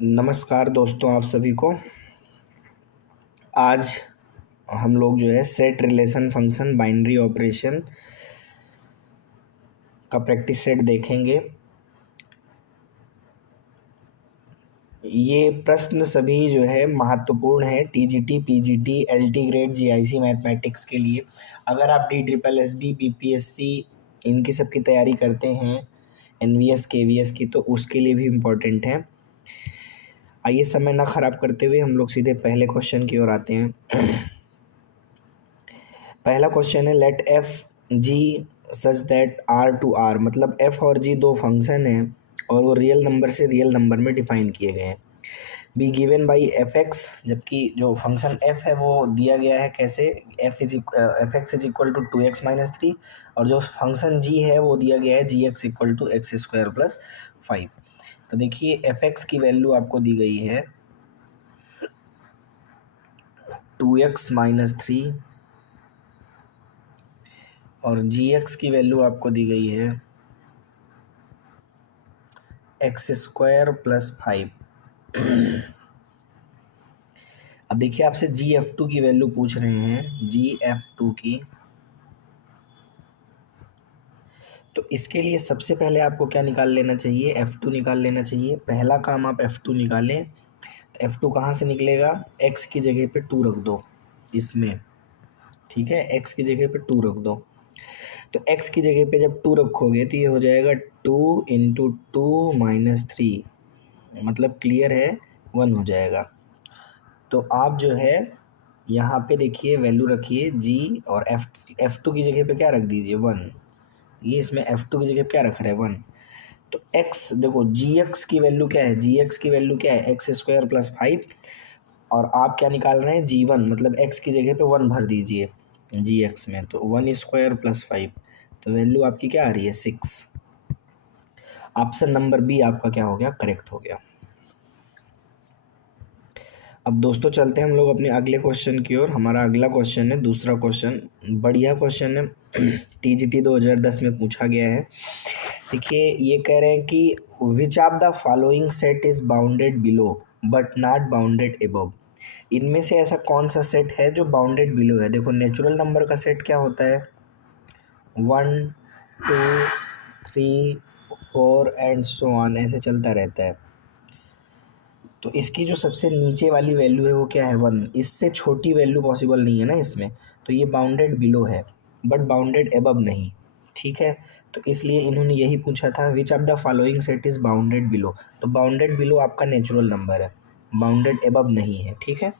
नमस्कार दोस्तों, आप सभी को। आज हम लोग जो है set relation function binary operation का प्रैक्टिस सेट देखेंगे। ये प्रश्न सभी जो है महत्वपूर्ण है TGT, PGT, LT grade, GIC mathematics के लिए। अगर आप DSSB, बीपीएससी इनकी सब की तैयारी करते हैं, एनवीएस, केवीएस की, तो उसके लिए भी इम्पोर्टेंट है। आइए समय ना खराब करते हुए हम लोग सीधे पहले क्वेश्चन की ओर आते हैं। पहला क्वेश्चन है let F G such that R to R, मतलब एफ और जी दो फंक्शन हैं और वो रियल नंबर से रियल नंबर में डिफाइन किए गए हैं। Be given by F X, जबकि जो फंक्शन एफ है वो दिया गया है कैसे, F X is equal to 2x-3, और जो फंक्शन जी है वो दिया गया है जी एक्स इक्वल टू x² + 5। तो देखिए एफ एक्स की वैल्यू आपको दी गई है 2x-3 और जी एक्स की वैल्यू आपको दी गई है x² + 5। अब देखिए आपसे GF2 की वैल्यू पूछ रहे हैं, GF2 की। तो इसके लिए सबसे पहले आपको क्या निकाल लेना चाहिए, F2 निकाल लेना चाहिए। पहला काम आप F2 निकालें। तो F2 कहाँ से निकलेगा, x की जगह पे 2 रख दो इसमें, ठीक है, x की जगह पे 2 रख दो। तो x की जगह पे जब 2 रखोगे तो ये हो जाएगा 2 × 2 - 3, मतलब क्लियर है 1 हो जाएगा। तो आप जो है यहाँ पे देखिए वैल्यू रखिए g और F2 की जगह पे क्या रख दीजिए 1। ये इसमें F2 की जगह क्या रख रहे हैं 1। तो x देखो gx की वैल्यू क्या है, gx की वैल्यू क्या है x² + 5, और आप क्या निकाल रहे हैं g1, मतलब x की जगह पे 1 भर दीजिए gx में, तो 1² + 5, तो वैल्यू आपकी क्या आ रही है 6। ऑप्शन नंबर बी आपका क्या हो गया, करेक्ट हो गया। अब दोस्तों चलते हैं हम लोग अपने अगले क्वेश्चन की ओर। हमारा अगला क्वेश्चन है, दूसरा क्वेश्चन, बढ़िया क्वेश्चन है, टीजीटी 2010 में पूछा गया है। देखिए ये कह रहे हैं कि which of the following set is bounded below but not bounded above. इनमें से ऐसा कौन सा सेट है जो बाउंडेड बिलो है। देखो नेचुरल नंबर का सेट क्या होता है, 1 2 3 4 एंड सो ऑन, ऐसे चलता रहता है। तो इसकी जो सबसे नीचे वाली वैल्यू है वो क्या है 1, इससे छोटी वैल्यू पॉसिबल नहीं है ना इसमें, तो ये बाउंडेड बिलो है बट बाउंडेड अबव नहीं, ठीक है। तो इसलिए इन्होंने यही पूछा था which of the following set is bounded below. तो बाउंडेड बिलो आपका नेचुरल नंबर है, बाउंडेड अबव नहीं है, ठीक है।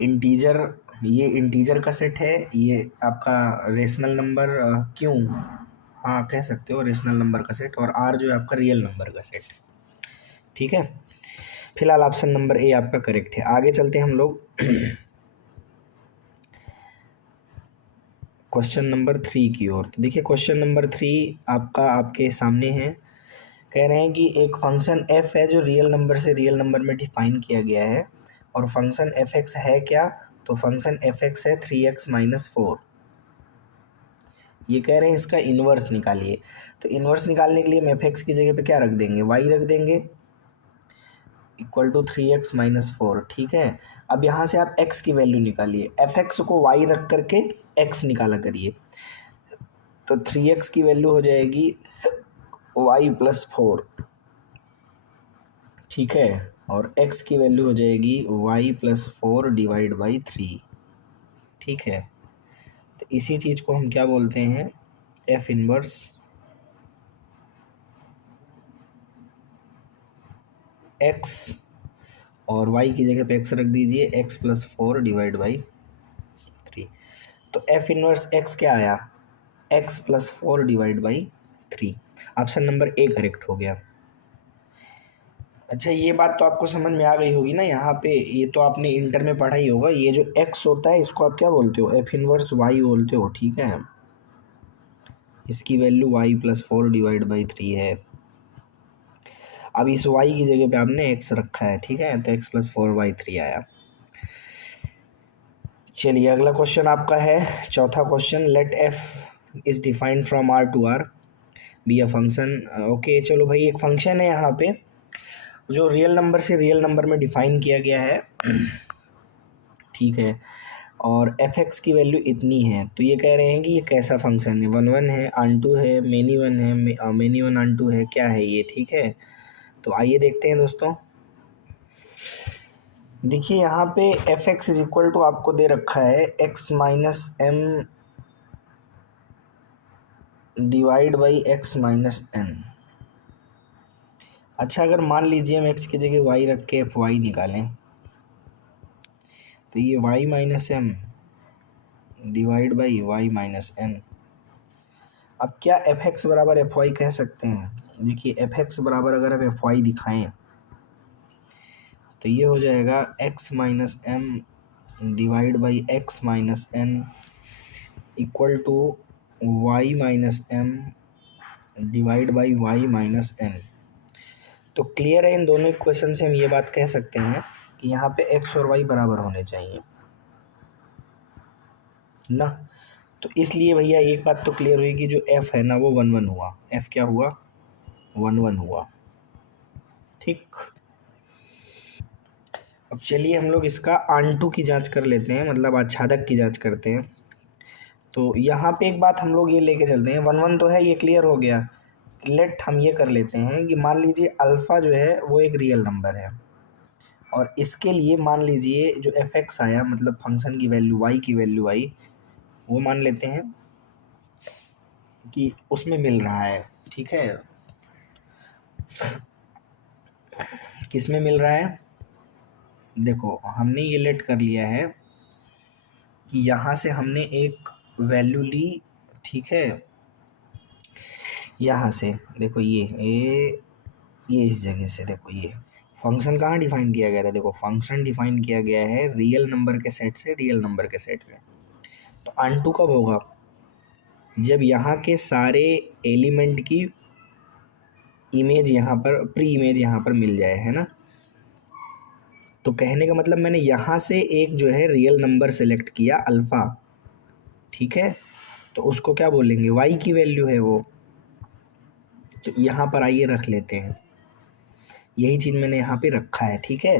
इंटीजर, ये इंटीजर का सेट है, ये आपका रेशनल नंबर, क्यों, हाँ कह सकते हो रेशनल नंबर का सेट, और आर जो है आपका रियल नंबर का सेट, ठीक है। फिलहाल ऑप्शन नंबर ए आपका करेक्ट है। आगे चलते हैं हम लोग क्वेश्चन नंबर 3 की ओर। तो देखिए क्वेश्चन नंबर 3 आपका आपके सामने है। कह रहे हैं कि एक फंक्शन f है जो रियल नंबर से रियल नंबर में डिफाइन किया गया है, और फंक्शन f(x) है क्या, तो फंक्शन f(x) है 3x-4। ये कह रहे हैं इसका इन्वर्स निकालिए। तो इन्वर्स निकालने के लिए हम f(x) की जगह पे क्या रख देंगे, y रख देंगे इक्वल टू 3x-4, ठीक है। अब यहाँ से आप x की वैल्यू निकालिए, f(x) को y रख करके x निकाला करिए। तो 3x की वैल्यू हो जाएगी y + 4, ठीक है, और x की वैल्यू हो जाएगी y + 4 / 3, ठीक है। तो इसी चीज़ को हम क्या बोलते हैं, f इनवर्स x, और y की जगह पे x रख दीजिए x + 4 / 3। तो f इनवर्स x क्या आया, x + 4 / 3। Option number A correct हो गया। अच्छा ये बात तो आपको समझ में आ गई होगी ना, यहाँ पे ये तो आपने इंटर में पढ़ा ही होगा, ये जो x होता है इसको आप क्या बोलते हो, f इनवर्स y बोलते हो, ठीक है। इसकी वैल्यू y + 4 / 3 है। अब इस y की जगह पे आपने x रखा है, ठीक है, तो x + 4/3 आया। चलिए अगला क्वेश्चन आपका है चौथा question, let f is defined from r to r। Be a function. Okay चलो भाई, एक फंक्शन है यहाँ पे जो रियल नंबर से रियल नंबर में डिफाइन किया गया है, ठीक है, और एफ एक्स की वैल्यू इतनी है। तो ये कह रहे हैं कि ये कैसा फंक्शन है, वन वन है, आन टू है, मेनी वन है, मेनी वन आन टू है, क्या है ये, ठीक है। तो आइए देखते हैं दोस्तों। देखिए यहाँ पे F X is equal to आपको दे रखा है X minus M divide by X minus N. अच्छा, अगर मान लीजिए हम एक्स की जगह वाई रख के एफ वाई निकालें, तो ये Y minus M divide by Y minus N. अब क्या एफ एक्स बराबर एफ वाई कह सकते हैं? देखिए एफ एक्स बराबर अगर हम एफ वाई दिखाएं तो ये हो जाएगा X minus M divide by X minus N equal to Y minus M divide by Y minus N. तो क्लियर है, इन दोनों इक्वेशन से हम ये बात कह सकते हैं कि यहाँ पे एक्स और वाई बराबर होने चाहिए ना। तो इसलिए भैया एक बात तो क्लियर हुई कि जो एफ है ना वो वन वन हुआ, एफ क्या हुआ, वन वन हुआ, ठीक। अब चलिए हम लोग इसका आंटू की जांच कर लेते हैं, मतलब आच्छादक की जांच करते हैं। तो यहाँ पे एक बात हम लोग ये लेके चलते हैं, वन वन तो है, ये क्लियर हो गया। लेट हम ये कर लेते हैं कि मान लीजिए अल्फ़ा जो है वो एक रियल नंबर है, और इसके लिए मान लीजिए जो एफ एक्स आया, मतलब फंक्शन की वैल्यू वाई की वैल्यू आई, वो मान लेते हैं कि उसमें मिल रहा है, ठीक है। किस में मिल रहा है? देखो हमने ये लेट कर लिया है कि यहाँ से हमने एक वैल्यू ली, ठीक है, यहाँ से देखो ये इस जगह से देखो, ये फंक्शन कहाँ डिफाइन किया गया था, देखो फंक्शन डिफाइन किया गया है रियल नंबर के सेट से रियल नंबर के सेट में। तो अनटू कब होगा? जब यहाँ के सारे एलिमेंट की इमेज यहाँ पर, प्री इमेज यहाँ पर मिल जाए, है ना। तो कहने का मतलब मैंने यहाँ से एक जो है रियल नंबर सेलेक्ट किया अल्फ़ा, ठीक है, तो उसको क्या बोलेंगे, वाई की वैल्यू है वो। तो यहाँ पर आइए रख लेते हैं, यही चीज़ मैंने यहाँ पे रखा है, ठीक है।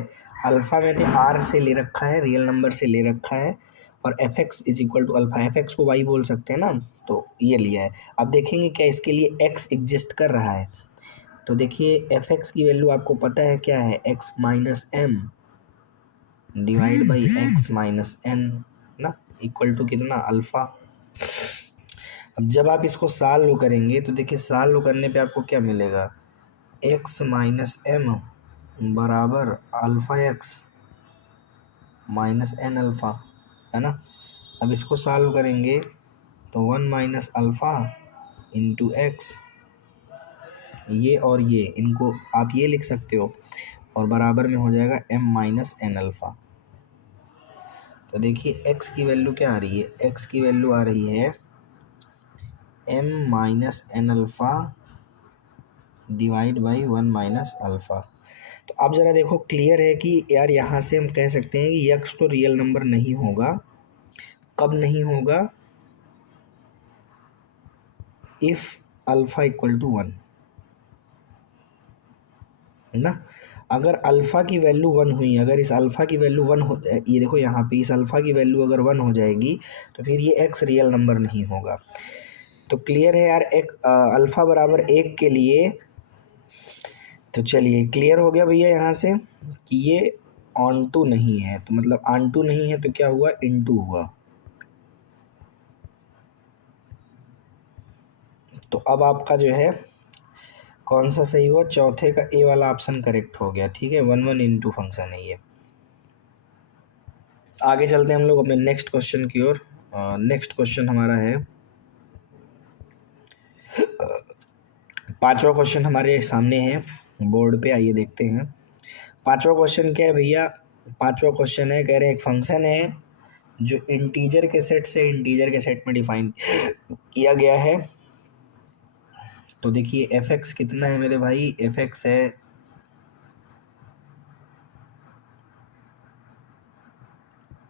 अल्फ़ा मैंने आर से ले रखा है, रियल नंबर से ले रखा है, और F X is equal to alpha, F X को वाई बोल सकते हैं ना, तो ये लिया है। अब देखेंगे क्या इसके लिए एक्स एग्जिस्ट कर रहा है। तो देखिए एफ एक्स की वैल्यू आपको पता है क्या है, X minus M divide by X minus N ना, इक्वल टू कितना, अल्फ़ा। अब जब आप इसको सॉल्व करेंगे तो देखिए सॉल्व करने पे आपको क्या मिलेगा, एक्स माइनस एम बराबर alpha X minus N alpha, है ना। अब इसको सॉल्व करेंगे तो one minus alpha into X, ये और ये इनको आप ये लिख सकते हो, और बराबर में हो जाएगा एम माइनस एन अल्फ़ा। तो देखिए एक्स की वैल्यू क्या आ रही है, एक्स की वैल्यू आ रही है M minus N alpha divide by one minus alpha. तो अब ज़रा देखो क्लियर है कि यार यहाँ से हम कह सकते हैं कि यक्स तो रियल नंबर नहीं होगा। कब नहीं होगा? If alpha equal to one, ना। अगर अल्फ़ा की वैल्यू वन हुई, अगर इस अल्फ़ा की वैल्यू वन हो, ये देखो यहाँ पे इस अल्फ़ा की वैल्यू अगर वन हो जाएगी तो फिर ये एक्स रियल नंबर नहीं होगा। तो क्लियर है यार, एक अल्फ़ा बराबर एक के लिए। तो चलिए क्लियर हो गया भैया यहाँ से कि ये ऑन टू नहीं है, तो मतलब ऑन टू नहीं है तो क्या हुआ, इन टू हुआ। तो अब आपका जो है कौन सा सही हुआ, चौथे का ए वाला ऑप्शन करेक्ट हो गया, ठीक है, वन वन इंटू फंक्शन है ये। आगे चलते हैं हम लोग अपने नेक्स्ट क्वेश्चन की ओर। नेक्स्ट क्वेश्चन हमारा है, पांचवा क्वेश्चन हमारे सामने है बोर्ड पे, आइए देखते हैं। पांचवा क्वेश्चन क्या है भैया? पांचवा क्वेश्चन है, कह रहे हैं एक फंक्शन है जो इंटीजर के सेट से इंटीजर के सेट में डिफाइन किया गया है। तो देखिए एफ एक्स कितना है मेरे भाई, एफ एक्स है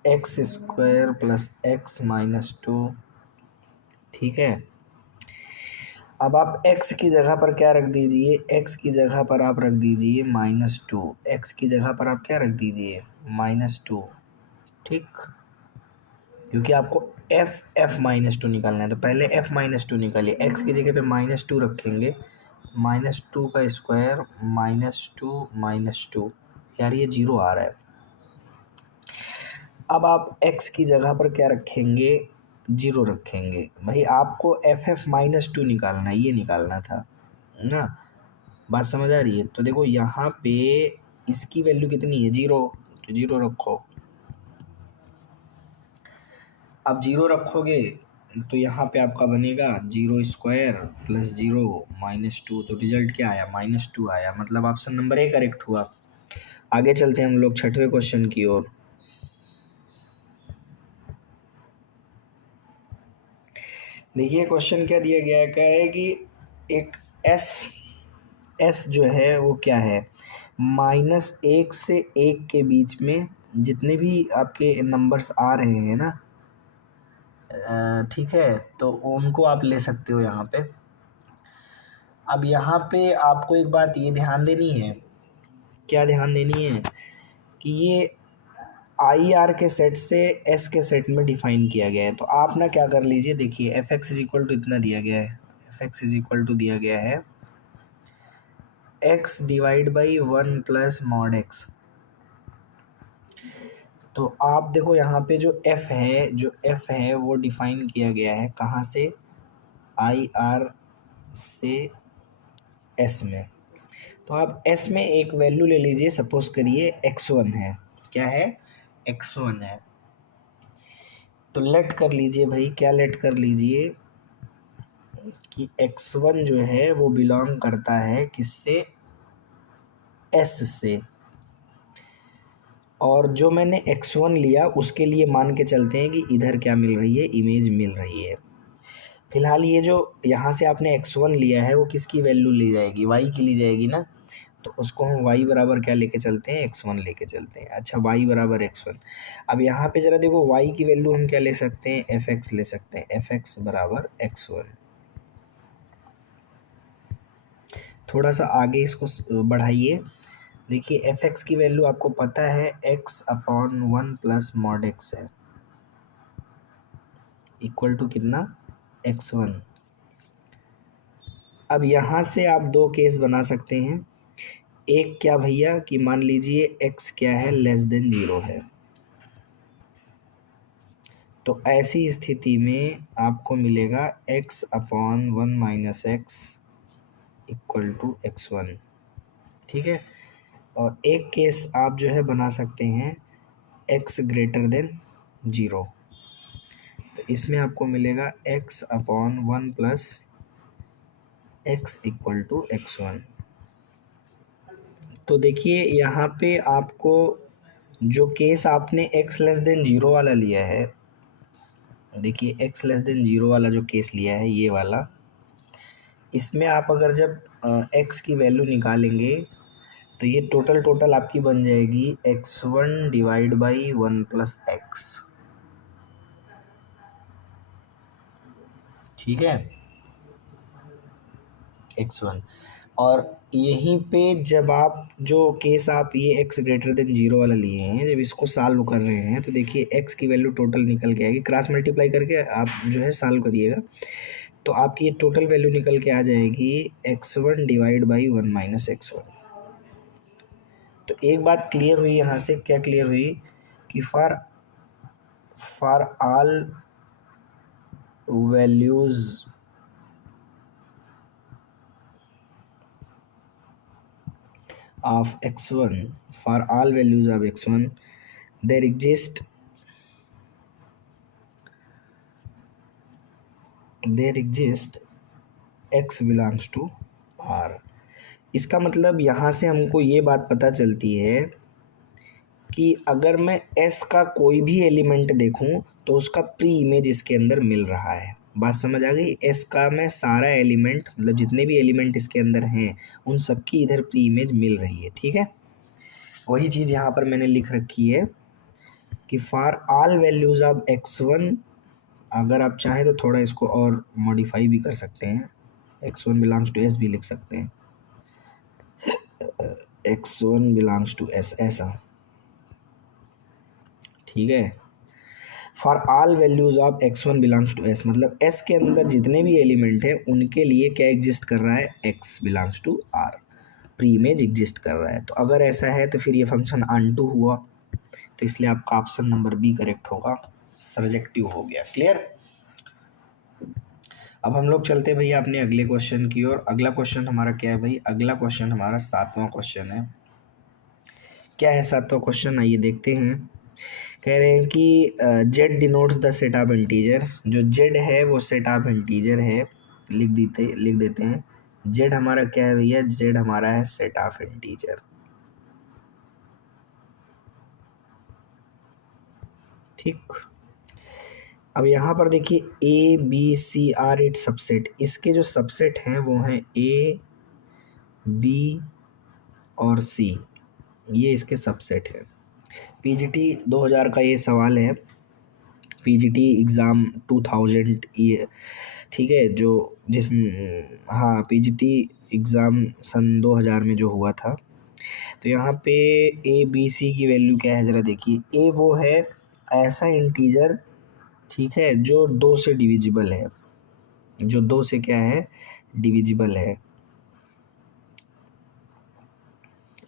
X square plus X minus to, ठीक है। अब आप x की जगह पर क्या रख दीजिए, x की जगह पर आप रख दीजिए -2, x की जगह पर आप क्या रख दीजिए -2, ठीक, क्योंकि आपको f-2 निकालना है, तो पहले f-2 निकालिए। x की जगह पे -2 रखेंगे, -2 का स्क्वायर -2 यार ये 0 आ रहा है। अब आप x की जगह पर क्या रखेंगे, 0 रखेंगे। भाई आपको f-2 निकालना है, ये निकालना था ना, बात समझ आ रही है। तो देखो यहाँ पे इसकी वैल्यू कितनी है, 0, तो 0 रखो। अब 0 रखोगे तो यहाँ पे आपका बनेगा 0² + 0 -2, तो रिजल्ट क्या आया, -2 आया, मतलब ऑप्शन नंबर A करेक्ट हुआ। आगे चलते हैं हम लोग छठवें क्वेश्चन की ओर। देखिए क्वेश्चन क्या दिया गया है, कह रहे हैं कि एक एस जो है वो क्या है, -1 से 1 के बीच में जितने भी आपके नंबर्स आ रहे हैं ना, ठीक है, तो उनको आप ले सकते हो यहाँ पे। अब यहाँ पे आपको एक बात ये ध्यान देनी है, क्या ध्यान देनी है, कि ये IR के सेट से S के सेट में डिफाइन किया गया है। तो आप ना क्या कर लीजिए, देखिए fx इक्वल टू इतना दिया गया है, fx इक्वल टू दिया गया है x divide by 1 plus mod x। तो आप देखो यहाँ पे जो f है वो डिफाइन किया गया है कहाँ से, IR से S में। तो आप S में एक वैल्यू ले लीजिए, सपोज करिए x1 है, क्या है, x1 है। तो लेट कर लीजिए भाई, क्या लेट कर लीजिए कि x1 जो है वो बिलोंग करता है किससे, S से। और जो मैंने x1 लिया उसके लिए मान के चलते हैं कि इधर क्या मिल रही है, इमेज मिल रही है। फिलहाल ये जो यहाँ से आपने x1 लिया है वो किसकी वैल्यू ली जाएगी, y की ली जाएगी ना, तो उसको हम y बराबर क्या लेके चलते हैं, x1 लेके चलते हैं। अच्छा, y बराबर x1। अब यहाँ पे ज़रा देखो y की वैल्यू हम क्या ले सकते हैं, fx ले सकते हैं, fx बराबर x1। थोड़ा सा आगे इसको बढ़ाइए, देखिए fx की वैल्यू आपको पता है x/1 प्लस मॉड x है, इक्वल टू कितना, x1। अब यहाँ से आप दो केस बना सकते हैं, एक क्या भैया कि मान लीजिए x क्या है, <0 है, तो ऐसी स्थिति में आपको मिलेगा x/1 minus x equal to x1, ठीक है। और एक केस आप जो है बना सकते हैं x > 0, तो इसमें आपको मिलेगा x/1 plus x equal to x1। तो देखिए यहाँ पे आपको जो केस आपने x < 0 वाला लिया है, देखिए x < 0 वाला जो केस लिया है ये वाला, इसमें आप अगर जब x की वैल्यू निकालेंगे तो ये टोटल आपकी बन जाएगी x1 divide by 1 plus x, ठीक है, x1। और यहीं पे जब आप जो केस आप ये x > 0 वाला लिए हैं, जब इसको सॉल्व कर रहे हैं तो देखिए x की वैल्यू टोटल निकल के आएगी, क्रॉस मल्टीप्लाई करके आप जो है सॉल्व करिएगा, तो आपकी ये टोटल वैल्यू निकल के आ जाएगी x1 divide by 1 minus x1। तो एक बात क्लियर हुई यहाँ से, क्या क्लियर हुई, कि for all values of x1, for all values of x1 there exist x belongs to R। इसका मतलब यहाँ से हमको ये बात पता चलती है कि अगर मैं S का कोई भी एलिमेंट देखूं तो उसका प्री इमेज इसके अंदर मिल रहा है। बात समझ आ गई, S का मैं सारा एलिमेंट, मतलब जितने भी एलिमेंट इसके अंदर हैं उन सबकी इधर प्री इमेज मिल रही है, ठीक है। वही चीज़ यहाँ पर मैंने लिख रखी है कि for all values of x1, अगर आप चाहें तो थोड़ा इसको और मॉडिफाई भी कर सकते हैं, x1 बिलोंग्स टू एस भी लिख सकते हैं, x1 बिलोंग्स टू एस, ऐसा, ठीक है। For all values of x1 belongs to S, मतलब s के अंदर जितने भी एलिमेंट है उनके लिए क्या एग्जिस्ट कर रहा है, x belongs to r, pre image exist कर रहा है। तो अगर ऐसा है तो फिर ये फंक्शन ऑनटू हुआ, तो इसलिए आपका ऑप्शन नंबर बी करेक्ट होगा, सर्जेक्टिव हो गया। क्लियर। अब हम लोग चलते हैं भैया अपने अगले क्वेश्चन की ओर। अगला क्वेश्चन हमारा क्या है भाई, अगला क्वेश्चन हमारा 7वां क्वेश्चन है। क्या है 7वां क्वेश्चन, आइए देखते हैं। कह रहे हैं कि Z denotes the set of integer, जो जेड है वो सेट ऑफ इंटीजर है, लिख देते हैं। जेड हमारा क्या है भैया, जेड हमारा है सेट ऑफ इंटीजर, ठीक। अब यहाँ पर देखिए A B C are it subset, इसके जो सबसेट हैं वो हैं ए बी और सी, ये इसके सबसेट है। पीजीटी 2000 का ये सवाल है, पीजीटी एग्ज़ाम 2000 ये, ठीक है, जो जिसमें हाँ पीजीटी एग्ज़ाम सन 2000 में जो हुआ था। तो यहाँ पे ए बी सी की वैल्यू क्या है ज़रा देखिए। ए वो है ऐसा इंटीजर, ठीक है, जो 2 से डिविजिबल है, जो 2 से क्या है, डिविजिबल है।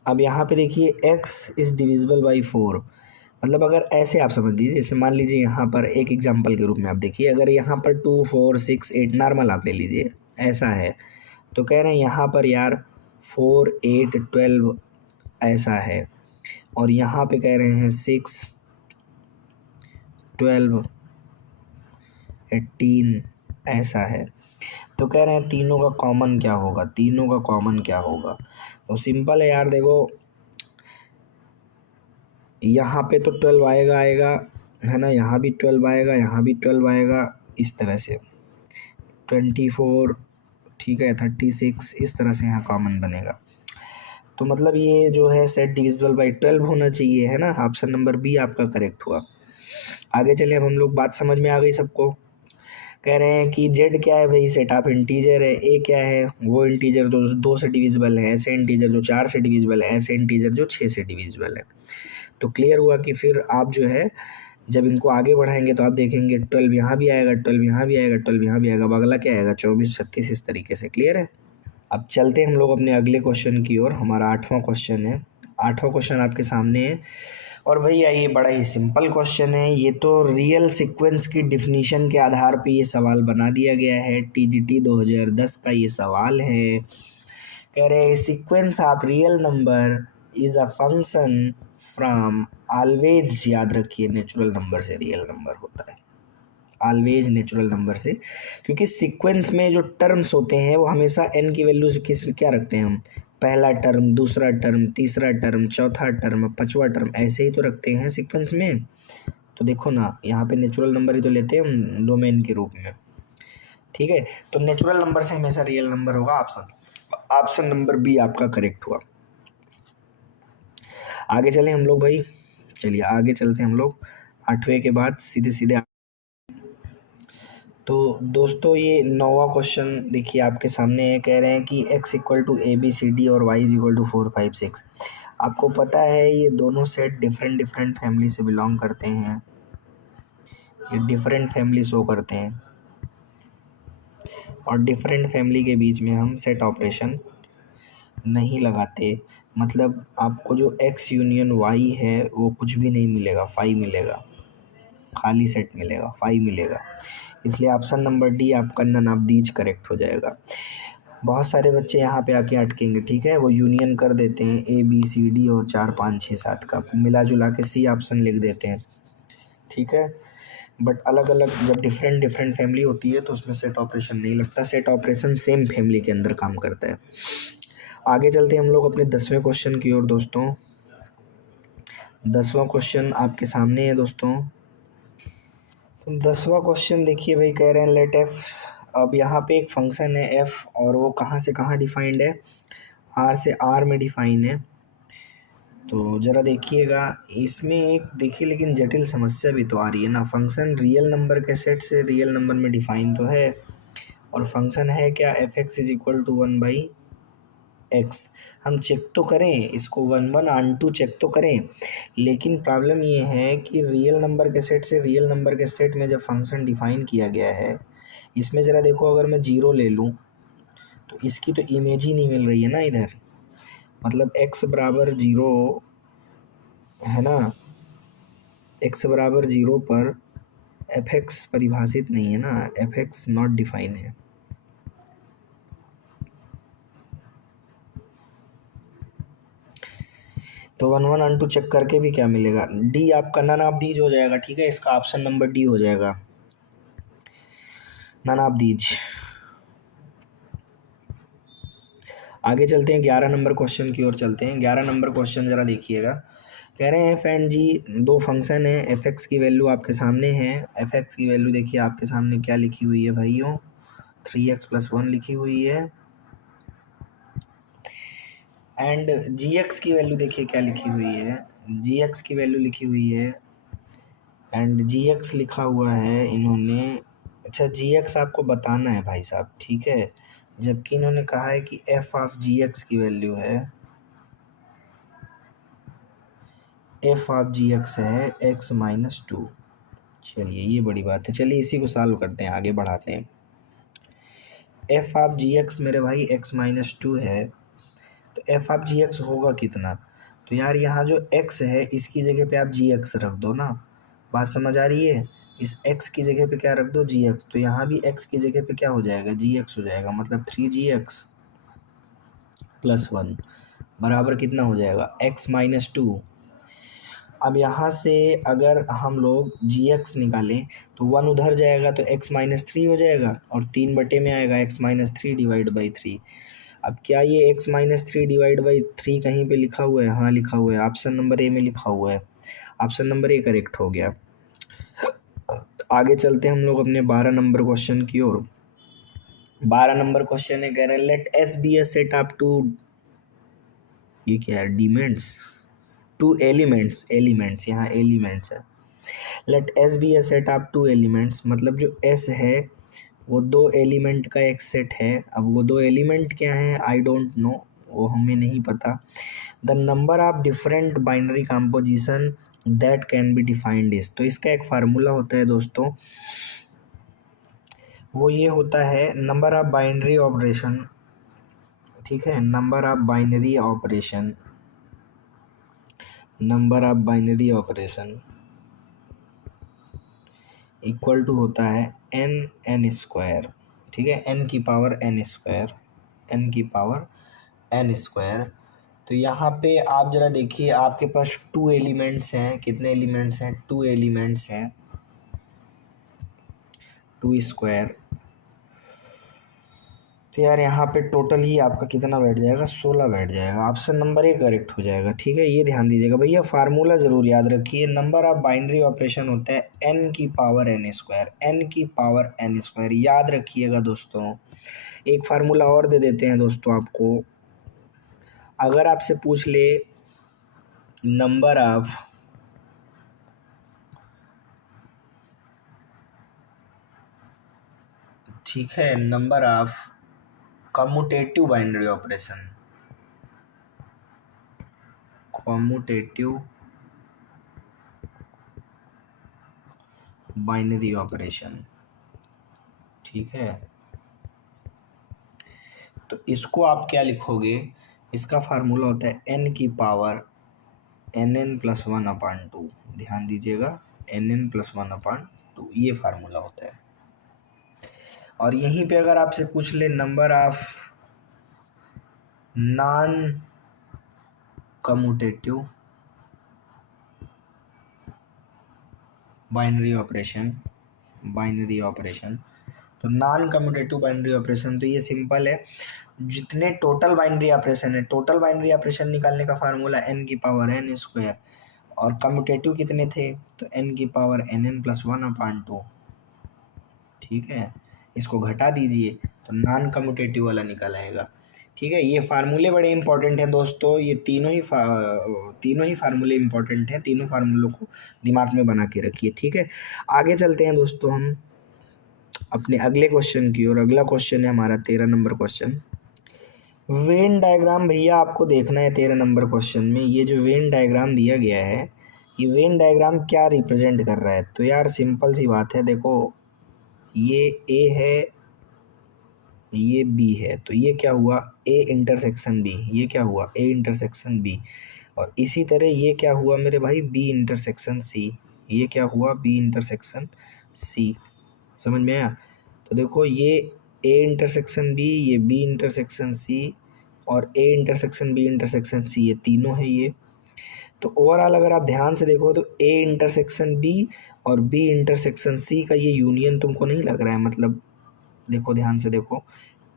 अब यहाँ पे देखिए x इज़ डिविजिबल बाई 4, मतलब अगर ऐसे आप समझ लीजिए, जैसे मान लीजिए यहाँ पर एक एग्जांपल के रूप में आप देखिए, अगर यहाँ पर 2 4 6 8 नॉर्मल आप ले लीजिए, ऐसा है, तो कह रहे हैं यहाँ पर यार 4 8 12 ऐसा है, और यहाँ पे कह रहे हैं 6 12 18 ऐसा है। तो कह रहे हैं तीनों का कॉमन क्या होगा, तीनों का कॉमन क्या होगा। तो सिंपल है यार, देखो यहाँ पे तो 12 आएगा है ना, यहाँ भी 12 आएगा, यहाँ भी 12 आएगा, इस तरह से 24, ठीक है, 36, इस तरह से यहाँ कॉमन बनेगा। तो मतलब ये जो है सेट डिविजिबल बाई 12 होना चाहिए, है ना। ऑप्शन नंबर बी आपका करेक्ट हुआ। आगे चले, अब हम लोग बात समझ में आ गई सबको। कह रहे हैं कि जेड क्या है भाई, सेट ऑफ इंटीजर है। ए क्या है, वो इंटीजर जो 2 से डिविजिबल है, ऐसे इंटीजर जो 4 से डिविजिबल है, ऐसे इंटीजर जो 6 से डिविजिबल है। तो क्लियर हुआ कि फिर आप जो है जब इनको आगे बढ़ाएंगे तो आप देखेंगे 12 यहाँ भी आएगा, 12 यहाँ भी आएगा, 12 यहाँ भी आएगा, अगला क्या आएगा 24 36, इस तरीके से। क्लियर है। अब चलते हैं हम लोग अपने अगले क्वेश्चन की ओर। हमारा 8वां क्वेश्चन है। 8वां क्वेश्चन आपके सामने है, और भैया ये बड़ा ही सिंपल क्वेश्चन है। ये तो रियल सीक्वेंस की डिफिनीशन के आधार पे ये सवाल बना दिया गया है, टीजीटी 2010 का ये सवाल है। कह रहे हैं sequence of real number is a function from, always याद रखिए नेचुरल नंबर से रियल नंबर होता है, ऑलवेज नेचुरल नंबर से, क्योंकि सीक्वेंस में जो टर्म्स होते हैं वो हमेशा n की वैल्यू से किस क्या रखते हैं हम, पहला टर्म, दूसरा टर्म, तीसरा टर्म, चौथा टर्म, पांचवा टर्म, ऐसे ही तो रखते हैं सीक्वेंस में। तो देखो ना, यहाँ पे नेचुरल नंबर ही तो लेते हैं हम डोमेन के रूप में, ठीक है। तो नेचुरल नंबर से हमेशा रियल नंबर होगा। ऑप्शन नंबर बी आपका करेक्ट हुआ। आगे चले हम लोग भाई, चलिए आगे चलते हैं हम लोग। 8वें के बाद सीधे सीधे, तो दोस्तों ये 9वां क्वेश्चन देखिए आपके सामने है। कह रहे हैं कि x equal to A B C D और y इज इक्वल टू 4 5 6। आपको पता है ये दोनों सेट डिफरेंट डिफरेंट फैमिली से बिलोंग करते हैं, ये डिफरेंट फैमिली शो करते हैं, और डिफरेंट फैमिली के बीच में हम सेट ऑपरेशन नहीं लगाते। मतलब आपको जो x यूनियन y है वो कुछ भी नहीं मिलेगा, 5 मिलेगा, खाली सेट मिलेगा, 5 मिलेगा। इसलिए ऑप्शन नंबर डी आपका नन ऑफ दीज करेक्ट हो जाएगा। बहुत सारे बच्चे यहाँ पे आके अटकेंगे, ठीक है, वो यूनियन कर देते हैं ए बी सी डी और 4 5 6 7 का मिला जुला के सी ऑप्शन लिख देते हैं, ठीक है। बट अलग अलग जब डिफरेंट डिफरेंट फैमिली होती है तो उसमें सेट ऑपरेशन नहीं लगता, सेट ऑपरेशन सेम फैमिली के अंदर काम करता है। आगे चलते हैं हम लोग अपने 10वें क्वेश्चन की ओर दोस्तों। 10वां क्वेश्चन आपके सामने है दोस्तों। तो 10वां क्वेश्चन देखिए भाई, कह रहे हैं लेट एफ, अब यहाँ पे एक फंक्शन है एफ, और वो कहाँ से कहाँ डिफाइंड है, आर से आर में डिफाइन है। तो ज़रा देखिएगा इसमें एक देखिए, लेकिन जटिल समस्या भी तो आ रही है ना। फंक्शन रियल नंबर के सेट से रियल नंबर में डिफाइन तो है, और फंक्शन है क्या, F X is equal to 1/x। हम चेक तो करें इसको, 1/(1) चेक तो करें, लेकिन प्रॉब्लम ये है कि रियल नंबर के सेट से रियल नंबर के सेट में जब फंक्शन डिफाइन किया गया है, इसमें ज़रा देखो, अगर मैं 0 ले लूँ तो इसकी तो इमेज ही नहीं मिल रही है ना इधर, मतलब x बराबर 0 है ना, x बराबर 0 पर एफ एक्स परिभाषित नहीं है ना, एफ एक्स नॉट डिफाइन है। तो 1/(1) चेक करके भी क्या मिलेगा, डी आपका नन ऑफ दीज हो जाएगा। ठीक है, इसका ऑप्शन नंबर डी हो जाएगा, नन ऑफ दीज। आगे चलते हैं 11 नंबर क्वेश्चन की ओर चलते हैं। 11 नंबर क्वेश्चन ज़रा देखिएगा। कह रहे हैं फ्रेंड जी, दो फंक्शन है, एफ एक्स की वैल्यू आपके सामने है। एफ एक्स की वैल्यू देखिए आपके सामने क्या लिखी हुई है भाइयों, 3x+1 लिखी हुई है। एंड जी एक्स की वैल्यू देखिए क्या लिखी हुई है, जी एक्स की वैल्यू लिखी हुई है, एंड जी एक्स लिखा हुआ है इन्होंने। अच्छा, जी एक्स आपको बताना है भाई साहब, ठीक है, जबकि इन्होंने कहा है कि एफ ऑफ जी एक्स की वैल्यू है, एफ ऑफ जी एक्स है x-2। चलिए ये बड़ी बात है, चलिए इसी को सॉल्व करते हैं, आगे बढ़ाते हैं। एफ ऑफ जी एक्स मेरे भाई x-2 है, तो एफ ऑफ जी एक्स होगा कितना, तो यार यहाँ जो x है इसकी जगह पे आप जी एक्स रख दो ना, बात समझ आ रही है, इस x की जगह पे क्या रख दो, जी एक्स, तो यहाँ भी x की जगह पे क्या हो जाएगा, जी एक्स हो जाएगा, मतलब 3gx+1 बराबर कितना हो जाएगा, x-2। अब यहाँ से अगर हम लोग जी एक्स निकालें तो 1 उधर जाएगा तो x-3 हो जाएगा, और 3 बटे में आएगा x-3 डिवाइड बाई 3। अब क्या ये x-3 डिवाइड बाई 3 कहीं पे लिखा हुआ है, हाँ लिखा हुआ है, ऑप्शन नंबर ए में लिखा हुआ है, ऑप्शन नंबर ए करेक्ट हो गया। आगे चलते हैं हम लोग अपने 12 नंबर क्वेश्चन की ओर। 12 नंबर क्वेश्चन है, कह रहे हैं let S be a set of two, ये क्या है, डिमेंट्स, टू एलिमेंट्स यहाँ एलिमेंट्स है। Let S be a set of two elements, मतलब जो एस है वो दो एलिमेंट का एक सेट है। अब वो दो एलिमेंट क्या हैं, आई डोंट नो, वो हमें नहीं पता। The number of different binary composition that can be defined is, तो इसका एक फार्मूला होता है दोस्तों, वो ये होता है नंबर ऑफ बाइनरी ऑपरेशन, ठीक है, number of binary operation, number of binary operation equal to होता है एन स्क्वायर, ठीक है, एन की पावर एन स्क्वायर, एन की पावर एन स्क्वायर। तो यहाँ पे आप ज़रा देखिए, आपके पास टू एलिमेंट्स हैं, कितने एलिमेंट्स हैं, टू एलिमेंट्स हैं, 2 स्क्वायर, तो यार यहाँ पे टोटल ही आपका कितना बैठ जाएगा, 16 बैठ जाएगा, ऑप्शन नंबर ए करेक्ट हो जाएगा। ठीक है, ये ध्यान दीजिएगा भैया, फार्मूला ज़रूर याद रखिए, नंबर ऑफ बाइनरी ऑपरेशन होता है एन की पावर एन स्क्वायर, एन की पावर एन स्क्वायर, याद रखिएगा दोस्तों। एक फार्मूला और दे देते हैं दोस्तों आपको, अगर आपसे पूछ ले नंबर ऑफ ठीक है, number of commutative binary operation, commutative binary operation, ठीक है, तो इसको आप क्या लिखोगे, इसका फार्मूला होता है एन की पावर nn+1/2, ध्यान दीजिएगा, nn+1/2 ये फार्मूला होता है। और यहीं पे अगर आपसे पूछ ले number of non commutative binary operation, binary operation, तो नॉन कम्यूटेटिव बाइनरी ऑपरेशन, तो ये सिंपल है, जितने टोटल बाइनरी ऑपरेशन है, टोटल बाइनरी ऑपरेशन निकालने का फार्मूला एन की पावर एन स्क्वायर, और कम्यूटेटिव कितने थे, तो एन की पावर nn+1/2, ठीक है, इसको घटा दीजिए तो नॉन कम्यूटेटिव वाला निकल आएगा। ठीक है, ये फार्मूले बड़े इंपॉर्टेंट हैं दोस्तों, ये तीनों ही फार्मूले इंपॉर्टेंट हैं, तीनों फार्मूलों को दिमाग में बना के रखिए। ठीक है, आगे चलते हैं दोस्तों हम अपने अगले क्वेश्चन की ओर। अगला क्वेश्चन है हमारा 13 नंबर क्वेश्चन। वेन डायग्राम भैया आपको देखना है 13 नंबर क्वेश्चन में। ये जो वेन डायग्राम दिया गया है, ये वेन डायग्राम क्या रिप्रेजेंट कर रहा है? तो यार सिंपल सी बात है, देखो ये ए है, ये बी है, तो ये क्या हुआ? A intersection B. ये क्या हुआ? A intersection B. और इसी तरह ये क्या हुआ मेरे भाई? B intersection C. ये क्या हुआ? B intersection C. समझ में आया? तो देखो ये ए इंटरसेक्शन बी, ये बी इंटरसेक्शन सी, और A intersection B intersection C, ये तीनों है ये। तो ओवरऑल अगर आप ध्यान से देखो तो ए इंटरसेक्शन बी और बी इंटरसेक्शन सी का ये यूनियन तुमको नहीं लग रहा है? मतलब देखो ध्यान से देखो,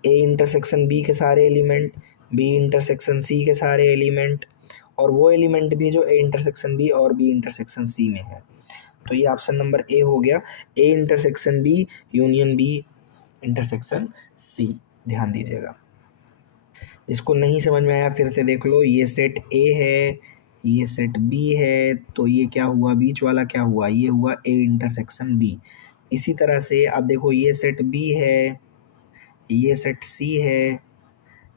ए इंटरसेक्शन बी के सारे एलिमेंट, बी इंटरसेक्शन सी के सारे एलिमेंट, और वो एलिमेंट भी जो ए इंटरसेक्शन बी और बी इंटरसेक्शन सी में है। तो ये ऑप्शन नंबर ए हो गया, A intersection B union B intersection C. ध्यान दीजिएगा। जिसको नहीं समझ में आया फिर से देख लो। ये सेट ए है, ये सेट बी है, तो ये क्या हुआ? बीच वाला क्या हुआ? ये हुआ ए इंटरसेक्शन बी। इसी तरह से अब देखो ये सेट बी है, ये सेट सी है,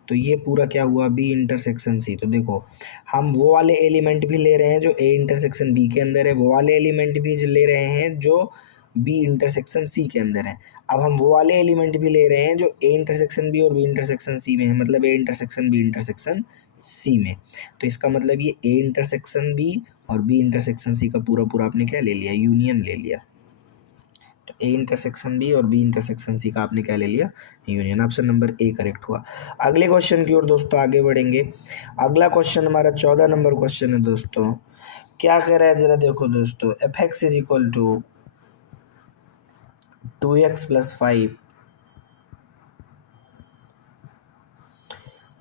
तो ये पूरा क्या हुआ? B intersection C. तो देखो हम वो वाले एलिमेंट भी ले रहे हैं जो ए इंटरसेक्शन बी के अंदर है, वो वाले एलिमेंट भी ले रहे हैं जो बी इंटरसेक्शन सी के अंदर है। अब हम वो वाले एलिमेंट भी ले रहे हैं जो ए इंटरसेक्शन बी और बी इंटरसेक्शन सी में है, मतलब A intersection B intersection C में। तो इसका मतलब ये ए इंटरसेक्शन बी और बी इंटरसेक्शन सी का पूरा पूरा आपने क्या ले लिया? यूनियन ले लिया। तो ए इंटरसेक्शन बी और बी इंटरसेक्शन सी का आपने क्या ले लिया? Union. Option number A correct हुआ। अगले क्वेश्चन की ओर दोस्तों आगे बढ़ेंगे। अगला क्वेश्चन हमारा 14 नंबर क्वेश्चन है दोस्तों। क्या कह रहा है जरा देखो दोस्तों, F X is equal to 2x plus 5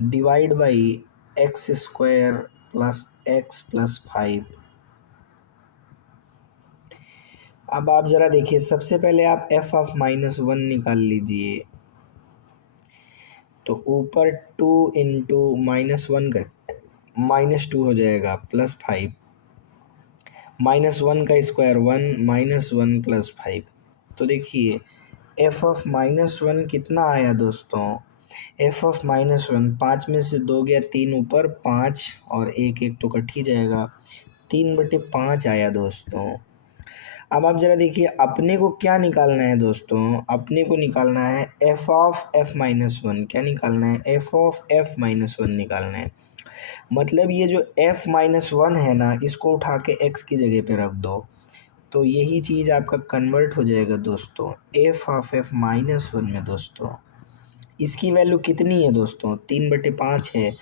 divide by X square plus X plus 5। अब आप जरा देखिए, सबसे पहले आप एफ ऑफ -1 निकाल लीजिए। तो ऊपर 2 इंटू -1 कर -2 हो जाएगा, प्लस 5, -1 का स्क्वायर 1, -1 प्लस 5। तो देखिए एफ ऑफ -1 कितना आया दोस्तों? एफ ऑफ -1, 5 में से 2 गया 3 ऊपर, 5 और एक एक तो कट ही जाएगा, 3/5 आया दोस्तों। अब आप ज़रा देखिए, अपने को क्या निकालना है दोस्तों? अपने को निकालना है एफ ऑफ f-1। क्या निकालना है? एफ ऑफ f-1 निकालना है। मतलब ये जो f-1 है ना, इसको उठा के x की जगह पे रख दो, तो यही चीज़ आपका कन्वर्ट हो जाएगा दोस्तों एफ ऑफ f-1 में। दोस्तों इसकी वैल्यू कितनी है दोस्तों? 3/5 है,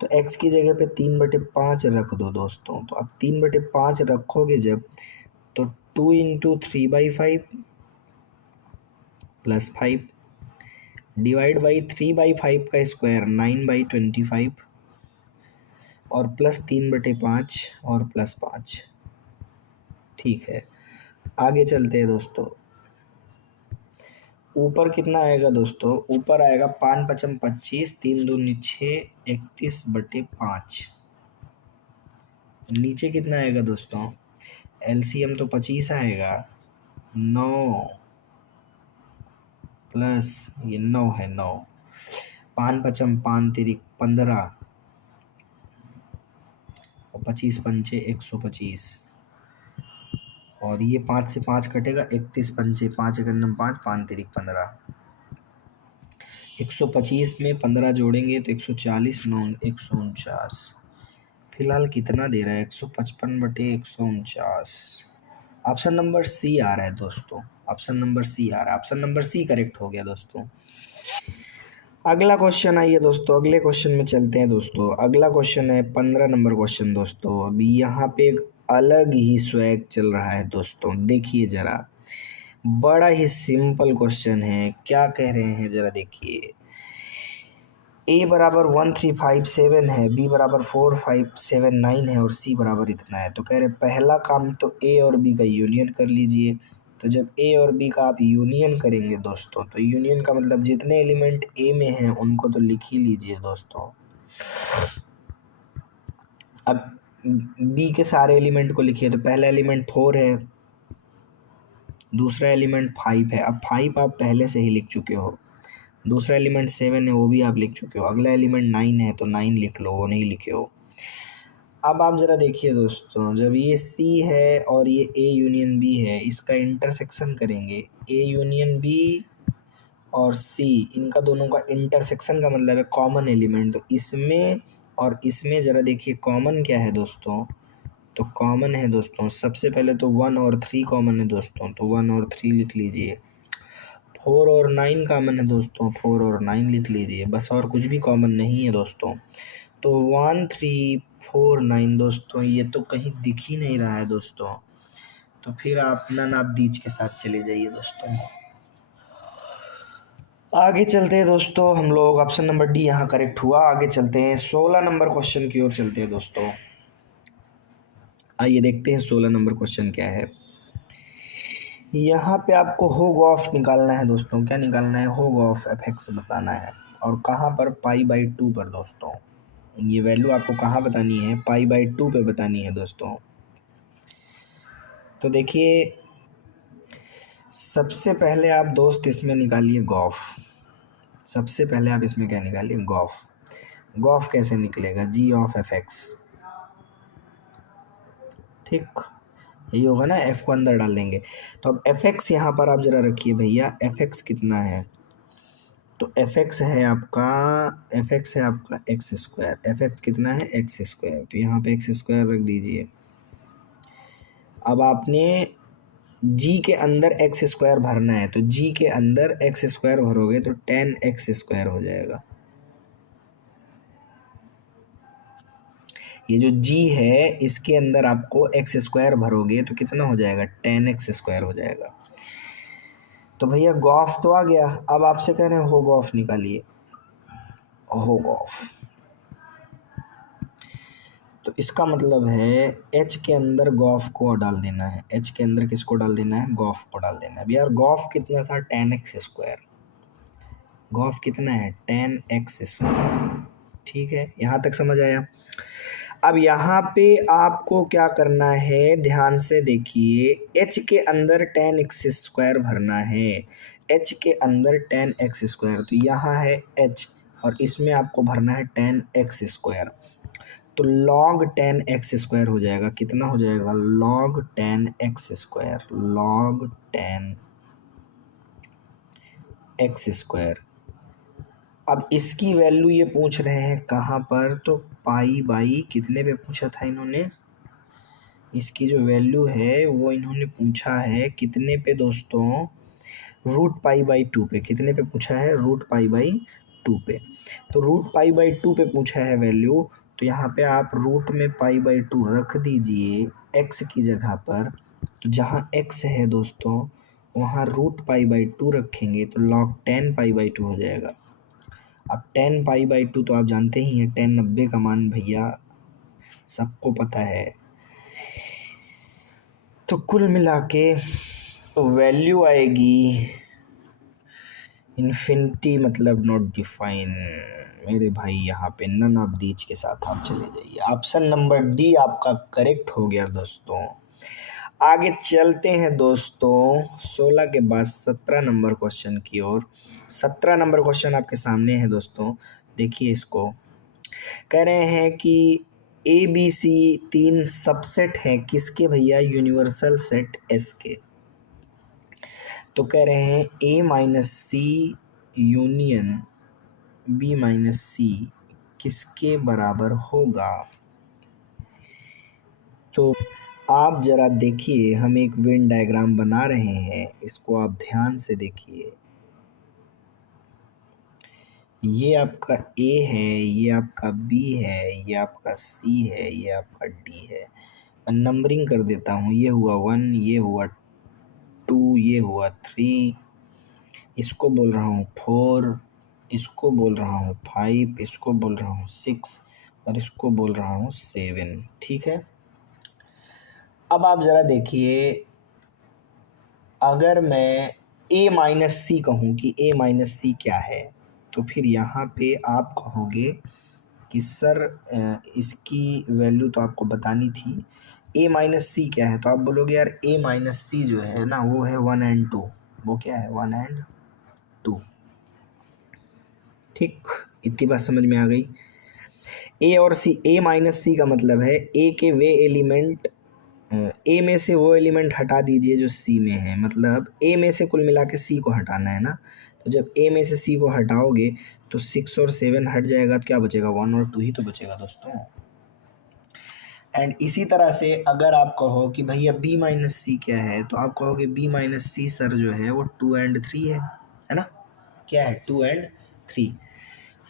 तो x की जगह पे 3/5 रख दो दोस्तों। तो अब 3/5 रखोगे जब, तो 2 इंटू 3/5 प्लस 5 डिवाइड बाई 3/5 का स्क्वायर 9/25 और प्लस 3/5 और प्लस 5। ठीक है, आगे चलते हैं दोस्तों। ऊपर कितना आएगा दोस्तों? ऊपर आएगा 5 पचम 25, 3 दूनी 6, 31/5। नीचे कितना आएगा दोस्तों? एलसीएम तो 25 आएगा, 9 प्लस ये 9 है, 9, 5 पचम 5 तिरिक 15 और 25 पंचे 125, और ये 5 से 5 कटेगा, 31 पंचे 5 एकम 5, 5 तिरिक 15, 125 में 15 जोड़ेंगे तो 140, 9 149। फिलहाल कितना दे रहा है? 155/149। ऑप्शन नंबर सी आ रहा है दोस्तों, ऑप्शन नंबर सी आ रहा है, ऑप्शन नंबर सी करेक्ट हो गया दोस्तों। अगला क्वेश्चन आइए दोस्तों, अगले क्वेश्चन में चलते हैं दोस्तों। अगला क्वेश्चन है 15 नंबर क्वेश्चन दोस्तों। अभी यहाँ पे एक अलग ही स्वैग चल रहा है दोस्तों, देखिए जरा, बड़ा ही सिंपल क्वेश्चन है। क्या कह रहे हैं जरा देखिए, ए बराबर 1357 है, बी बराबर 4579 है और सी बराबर इतना है। तो कह रहे पहला काम तो ए और बी का यूनियन कर लीजिए। तो जब ए और बी का आप यूनियन करेंगे दोस्तों, तो यूनियन का मतलब जितने एलिमेंट ए में हैं उनको तो लिख ही लीजिए दोस्तों। अब बी के सारे एलिमेंट को लिखिए, तो पहला एलिमेंट 4 है, दूसरा एलिमेंट 5 है। अब 5 आप पहले से ही लिख चुके हो। दूसरा एलिमेंट 7 है, वो भी आप लिख चुके हो। अगला एलिमेंट 9 है तो 9 लिख लो, वो नहीं लिखे हो। अब आप ज़रा देखिए दोस्तों, जब ये C है और ये A यूनियन B है, इसका इंटरसेक्शन करेंगे। A यूनियन B और C, इनका दोनों का इंटरसेक्शन का मतलब है कॉमन एलिमेंट। तो इसमें और इसमें ज़रा देखिए कॉमन क्या है दोस्तों। तो कॉमन है दोस्तों, सबसे पहले तो 1 और 3 कॉमन है दोस्तों, तो 1 और 3 लिख लीजिए। 4 और 9 कॉमन है दोस्तों, 4 और 9 लिख लीजिए। बस और कुछ भी कॉमन नहीं है दोस्तों। तो 1 3 4 9 दोस्तों, ये तो कहीं दिख ही नहीं रहा है दोस्तों। तो फिर आप नन आप दीज के साथ चले जाइए दोस्तों। आगे चलते हैं दोस्तों, हम लोग ऑप्शन नंबर डी यहाँ करेक्ट हुआ। आगे चलते हैं 16 नंबर क्वेश्चन की ओर चलते हैं दोस्तों। आइए देखते हैं 16 नंबर क्वेश्चन क्या है। यहाँ पे आपको होग ऑफ निकालना है दोस्तों। क्या निकालना है? होग ऑफ एफ एक्स बताना है। और कहाँ पर? पाई/2 पर दोस्तों। ये वैल्यू आपको कहाँ बतानी है? पाई/2 पे बतानी है दोस्तों। तो देखिए, सबसे पहले आप दोस्त इसमें निकालिए गॉफ। सबसे पहले आप इसमें क्या निकालिए? गॉफ। गॉफ कैसे निकलेगा? जी ऑफ एफ एक्स। ठीक, यही होगा ना। एफ को अंदर डाल देंगे। तो अब एफ एक्स यहाँ पर आप जरा रखिए भैया, एफ एक्स कितना है? तो एफ एक्स है आपका एक्स स्क्वायर। एफ एक्स कितना है? X square. तो यहाँ पे एक्स स्क्वायर रख दीजिए। अब आपने जी के अंदर एक्स स्क्वायर भरना है, तो जी के अंदर एक्स स्क्वायर भरोगे तो 10x स्क्वायर हो जाएगा। ये जो जी है इसके अंदर आपको एक्स स्क्वायर भरोगे तो कितना हो जाएगा? 10x स्क्वायर हो जाएगा। तो भैया गॉफ तो आ गया। अब आपसे कह रहे हैं होग ऑफ निकालिए। होग ऑफ, तो इसका मतलब है एच के अंदर गॉफ को डाल देना है। एच के अंदर किसको डाल देना है? गॉफ को डाल देना है। अब यार गॉफ कितना था? 10x square. गॉफ कितना है? 10x square. ठीक है, यहाँ तक समझ आया। अब यहाँ पे आपको क्या करना है? ध्यान से देखिए, एच के अंदर 10x स्क्वायर भरना है। एच के अंदर 10x स्क्वायर, तो यहाँ है एच और इसमें आपको भरना है 10x स्क्वायर। तो log 10x स्क्वायर हो जाएगा। कितना हो जाएगा? log 10x square. log 10x square. अब इसकी वैल्यू ये पूछ रहे हैं कहाँ पर? तो पाई/, कितने पे पूछा था इन्होंने? इसकी जो वैल्यू है वो इन्होंने पूछा है कितने पे दोस्तों? √π/2 पे। कितने पे पूछा है? √π/2 पे। तो √π/2 पे पूछा है वैल्यू, तो यहाँ पे आप रूट में π/2 रख दीजिए x की जगह पर। तो जहाँ x है दोस्तों वहाँ √π/2 रखेंगे तो log 10π/2 हो जाएगा। अब 10π/2 तो आप जानते ही हैं, 10 90 का मान भैया सबको पता है। तो कुल मिला के वैल्यू आएगी इन्फिनिटी, मतलब नॉट डिफाइन। मेरे भाई यहाँ पे नन ऑफ दीज के साथ आप चले जाइए। ऑप्शन नंबर डी आपका करेक्ट हो गया दोस्तों। आगे चलते हैं दोस्तों 16 के बाद 17 नंबर क्वेश्चन की ओर। 17 नंबर क्वेश्चन आपके सामने है दोस्तों, देखिए इसको। कह रहे हैं कि ए बी सी 3 सबसेट हैं किसके भैया? यूनिवर्सल सेट एस के। तो कह रहे हैं A-C यूनियन B-C किसके बराबर होगा? तो आप ज़रा देखिए, हम एक वेन डायग्राम बना रहे हैं, इसको आप ध्यान से देखिए। ये आपका A है, ये आपका B है, ये आपका C है, ये आपका D है। मैं नंबरिंग कर देता हूँ। ये हुआ 1, ये हुआ 2, ये हुआ 3, इसको बोल रहा हूँ 4, इसको बोल रहा हूँ 5, इसको बोल रहा हूँ 6 और इसको बोल रहा हूँ 7। ठीक है, अब आप ज़रा देखिए, अगर मैं A-C कहूँ कि A-C क्या है, तो फिर यहाँ पे आप कहोगे कि सर इसकी वैल्यू तो आपको बतानी थी ए माइनस सी क्या है, तो आप बोलोगे यार ए माइनस सी जो है ना वो है 1 एंड 2, वो क्या है 1 एंड 2। ठीक, इतनी बात समझ में आ गई। ए और सी, ए माइनस सी का मतलब है ए के वे एलिमेंट, ए में से वो एलिमेंट हटा दीजिए जो सी में है, मतलब ए में से कुल मिला के सी को हटाना है ना। तो जब ए में से सी को हटाओगे तो 6 और 7 हट जाएगा, तो क्या बचेगा 1 और 2 ही तो बचेगा दोस्तों। एंड इसी तरह से अगर आप कहो कि भैया बी माइनस सी क्या है, तो आप कहोगे बी माइनस सी सर जो है वो 2 एंड 3 है ना, क्या है 2 एंड 3।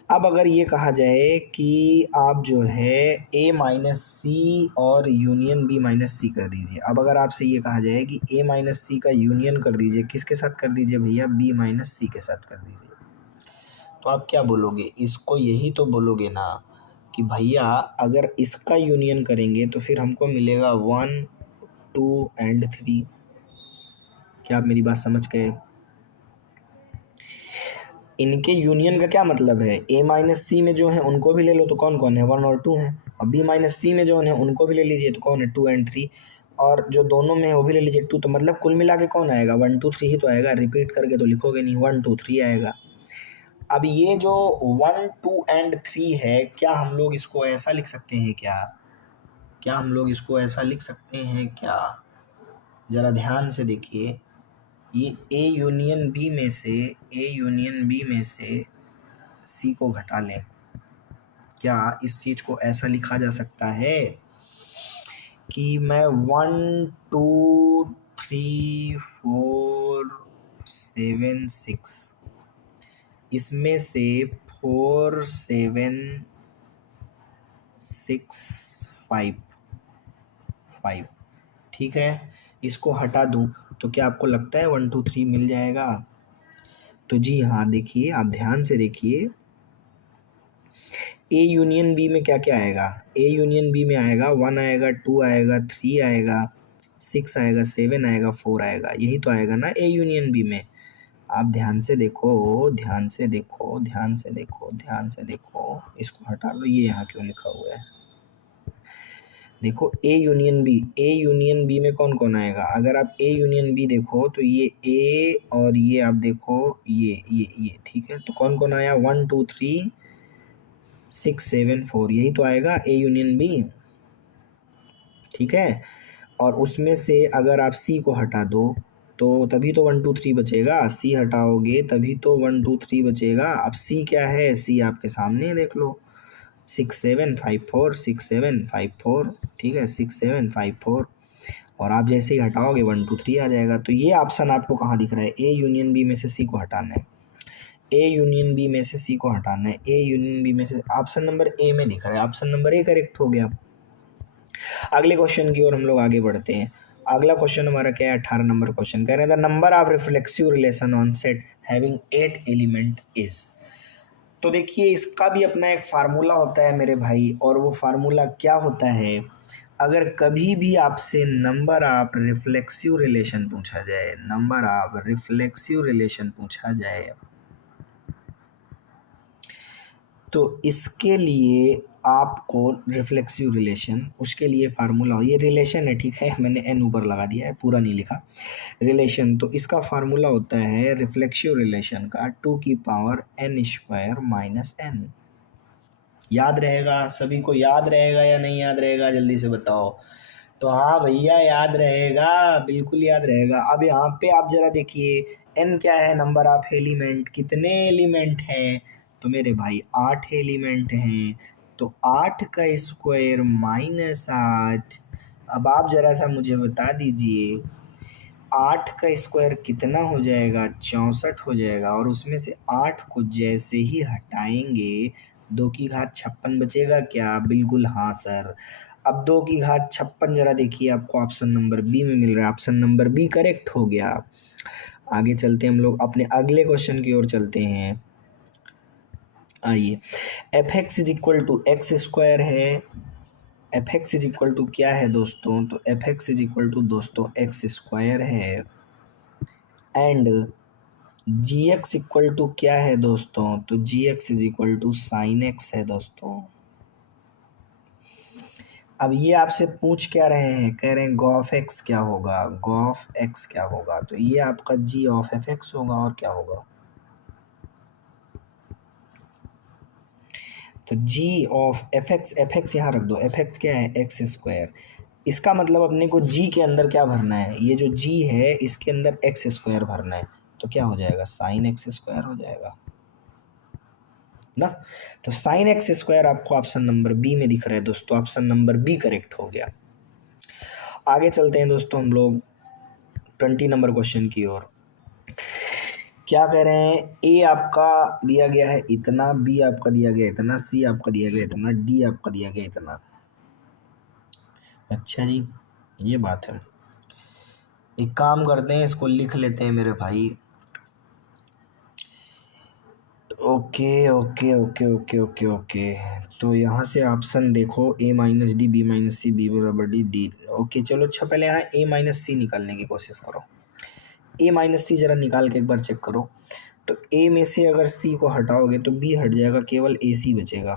अब अगर ये कहा जाए कि आप जो है ए माइनस सी और यूनियन बी माइनस सी कर दीजिए, अब अगर आपसे ये कहा जाए कि ए माइनस सी का यूनियन कर दीजिए, किसके साथ कर दीजिए भैया, बी माइनस सी के साथ कर दीजिए, तो आप क्या बोलोगे, इसको यही तो बोलोगे ना कि भैया अगर इसका यूनियन करेंगे तो फिर हमको मिलेगा 1 2 एंड 3। क्या आप मेरी बात समझ गए। इनके यूनियन का क्या मतलब है, ए माइनस सी में जो है उनको भी ले लो तो कौन कौन है 1 और 2 हैं, और बी माइनस सी में जो है उनको भी ले लीजिए तो कौन है 2 एंड 3, और जो दोनों में है वो भी ले लीजिए 2, तो मतलब कुल मिला के कौन आएगा 1 2 3 ही तो आएगा, रिपीट करके तो लिखोगे नहीं, 1 2 3 आएगा। अब ये जो 1 2 एंड 3 है, क्या हम लोग इसको ऐसा लिख सकते हैं क्या, क्या हम लोग इसको ऐसा लिख सकते हैं क्या, ज़रा ध्यान से देखिए, ये ए यूनियन बी में से, ए यूनियन बी में से सी को घटा लें, क्या इस चीज़ को ऐसा लिखा जा सकता है कि मैं 1 2 3 4 7 6 इसमें से 4 7 6 5 5, ठीक है, इसको हटा दूं तो क्या आपको लगता है 1 2 3 मिल जाएगा। तो जी हाँ, देखिए आप ध्यान से देखिए, ए यूनियन बी में क्या क्या आएगा, ए यूनियन बी में आएगा 1 आएगा 2 आएगा 3 आएगा 6 आएगा 7 आएगा 4 आएगा, यही तो आएगा ना ए यूनियन बी में। आप ध्यान से देखो, ध्यान से देखो, ध्यान से देखो, ध्यान से देखो, इसको हटा लो, ये यहाँ क्यों लिखा हुआ है, देखो A union B, A union B में कौन कौन आएगा, अगर आप ए यूनियन बी देखो तो ये ए और ये आप देखो ये ठीक है, तो कौन कौन आया 1 2 3 6 7 4, यही तो आएगा ए यूनियन बी, ठीक है। और उसमें से अगर आप सी को हटा दो तो तभी तो 1 2 3 बचेगा, सी हटाओगे तभी तो 1 2 3 बचेगा। अब सी क्या है, सी आपके सामने है, देख लो 6 7 5 4 6 7 5 4, ठीक है 6 7 5 4, और आप जैसे ही हटाओगे 1 2 3 आ जाएगा। तो ये ऑप्शन आपको कहाँ दिख रहा है, ए यूनियन बी में से सी को हटाना है, ए यूनियन बी में से सी को हटाना है, ए यूनियन बी में से, ऑप्शन नंबर ए में दिख रहा है, ऑप्शन नंबर ए करेक्ट हो गया। अगले क्वेश्चन की ओर हम लोग आगे बढ़ते हैं। अगला क्वेश्चन हमारा क्या है, 18 नंबर क्वेश्चन कह रहे हैं the number of reflexive relation on set having 8 element is. तो देखिए इसका भी अपना एक फार्मूला होता है मेरे भाई, और वो फार्मूला क्या होता है, अगर कभी भी आपसे नंबर ऑफ रिफ्लेक्सिव रिलेशन पूछा जाए, नंबर ऑफ रिफ्लेक्सिव रिलेशन पूछा जाए, तो इसके लिए आपको रिफ्लेक्सिव रिलेशन, उसके लिए फार्मूला, ये रिलेशन है ठीक है, मैंने एन ऊपर लगा दिया है, पूरा नहीं लिखा, रिलेशन, तो इसका फार्मूला होता है रिफ्लेक्सिव रिलेशन का 2 की power n square minus n। याद रहेगा, सभी को याद रहेगा या नहीं याद रहेगा, जल्दी से बताओ। तो हाँ भैया याद रहेगा, बिल्कुल याद रहेगा। अब यहाँ पे आप जरा देखिए, n क्या है, नंबर ऑफ एलिमेंट, कितने एलिमेंट हैं, तो मेरे भाई 8 एलिमेंट हैं, तो 8 का स्क्वायर माइनस 8। अब आप जरा सा मुझे बता दीजिए 8 का स्क्वायर कितना हो जाएगा, 64 हो जाएगा, और उसमें से 8 को जैसे ही हटाएंगे 2 की घात 56 बचेगा क्या, बिल्कुल हाँ सर। अब 2 की घात 56 जरा देखिए आपको ऑप्शन नंबर बी में मिल रहा है, ऑप्शन नंबर बी करेक्ट हो गया। आगे चलते हम लोग अपने अगले क्वेश्चन की ओर चलते हैं। आइए, F X is equal to X square है, F X is equal to क्या है दोस्तों, तो F X is equal to दोस्तों एक्स स्क्वायर है, and G X equal to क्या है दोस्तों, तो G X is equal to sine X है दोस्तों। अब ये आपसे पूछ क्या रहे हैं, कह रहे हैं गॉफ एक्स क्या होगा, गॉफ एक्स क्या होगा, तो ये आपका जी ऑफ एफ एक्स होगा और क्या होगा, तो जी ऑफ एफ एक्स यहाँ रख दो, एफ एक्स क्या है एक्स स्क्वायर, इसका मतलब अपने को जी के अंदर क्या भरना है, ये जो जी है इसके अंदर एक्स स्क्वायर भरना है, तो क्या हो जाएगा साइन एक्स स्क्वायर हो जाएगा ना। तो साइन एक्स स्क्वायर आपको ऑप्शन नंबर बी में दिख रहा है दोस्तों, ऑप्शन नंबर बी करेक्ट हो गया। आगे चलते हैं दोस्तों हम लोग 20 नंबर क्वेश्चन की ओर। क्या कह रहे हैं, ए आपका दिया गया है इतना, बी आपका दिया गया इतना, सी आपका दिया गया इतना, डी आपका दिया गया इतना। अच्छा जी, ये बात है। एक काम करते हैं, इसको लिख लेते हैं मेरे भाई। Okay okay okay okay okay okay, तो यहाँ से ऑप्शन देखो, ए माइनस डी, बी माइनस सी, बी बराबर डी, डी। ओके चलो, अच्छा पहले यहाँ ए माइनस सी निकालने की कोशिश करो। ए माइनस सी जरा निकाल के एक बार चेक करो। तो ए में से अगर सी को हटाओगे तो बी हट जाएगा, केवल ए सी बचेगा।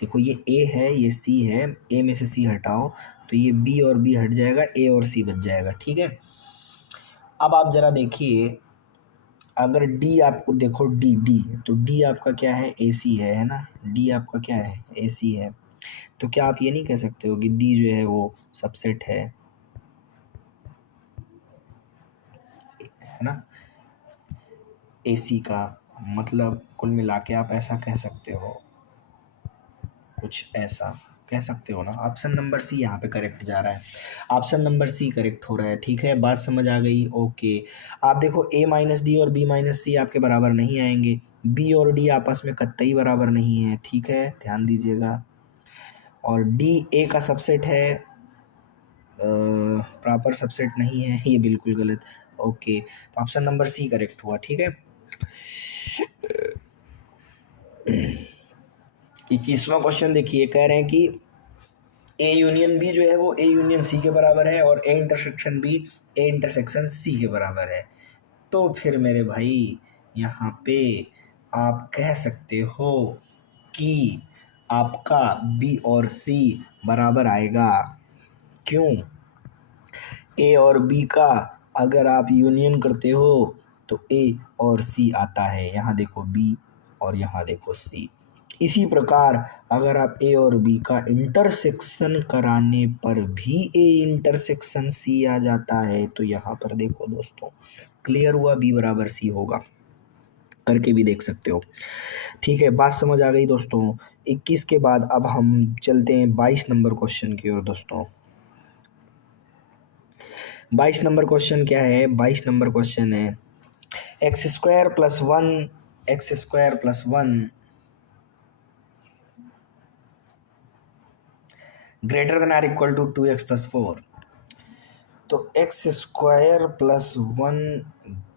देखो ये ए है, ये सी है, ए में से सी हटाओ तो ये बी और बी हट जाएगा, ए और सी बच जाएगा। ठीक है, अब आप जरा देखिए, अगर डी आपको देखो, डी डी तो डी आपका क्या है, ए सी है ना, डी आपका क्या है, ए सी है। तो क्या आप ये नहीं कह सकते हो कि डी जो है वो सबसेट है ना, ए सी का मतलब कुल मिला के आप ऐसा कह सकते हो, कुछ ऐसा कह सकते हो ना। ऑप्शन नंबर सी यहाँ पे करेक्ट जा रहा है, ऑप्शन नंबर सी करेक्ट हो रहा है। ठीक है, बात समझ आ गई। ओके, आप देखो ए माइनस डी और बी माइनस सी आपके बराबर नहीं आएंगे, बी और डी आपस में कतई बराबर नहीं है। ठीक है, ध्यान दीजिएगा। और डी ए का सबसेट है, प्रॉपर सबसेट नहीं है, ये बिल्कुल गलत। ओके, तो ऑप्शन नंबर सी करेक्ट हुआ। ठीक है, 21वां क्वेश्चन देखिए, कह रहे हैं कि ए यूनियन बी जो है वो ए यूनियन सी के बराबर है और A intersection B A intersection C के बराबर है। तो फिर मेरे भाई यहाँ पे आप कह सकते हो कि आपका बी और सी बराबर आएगा। क्यों, ए और बी का अगर आप यूनियन करते हो तो ए और सी आता है, यहाँ देखो बी और यहाँ देखो सी। इसी प्रकार अगर आप ए और बी का इंटरसेक्शन कराने पर भी ए इंटरसेक्शन सी आ जाता है, तो यहाँ पर देखो दोस्तों, क्लियर हुआ, बी बराबर सी होगा, करके भी देख सकते हो। ठीक है, बात समझ आ गई दोस्तों। 21 के बाद अब हम चलते हैं 22 नंबर क्वेश्चन की ओर दोस्तों। 22 नंबर क्वेश्चन क्या है, 22 नंबर क्वेश्चन है X square plus one, X square plus one greater than or equal to 2x plus 4। तो X square plus one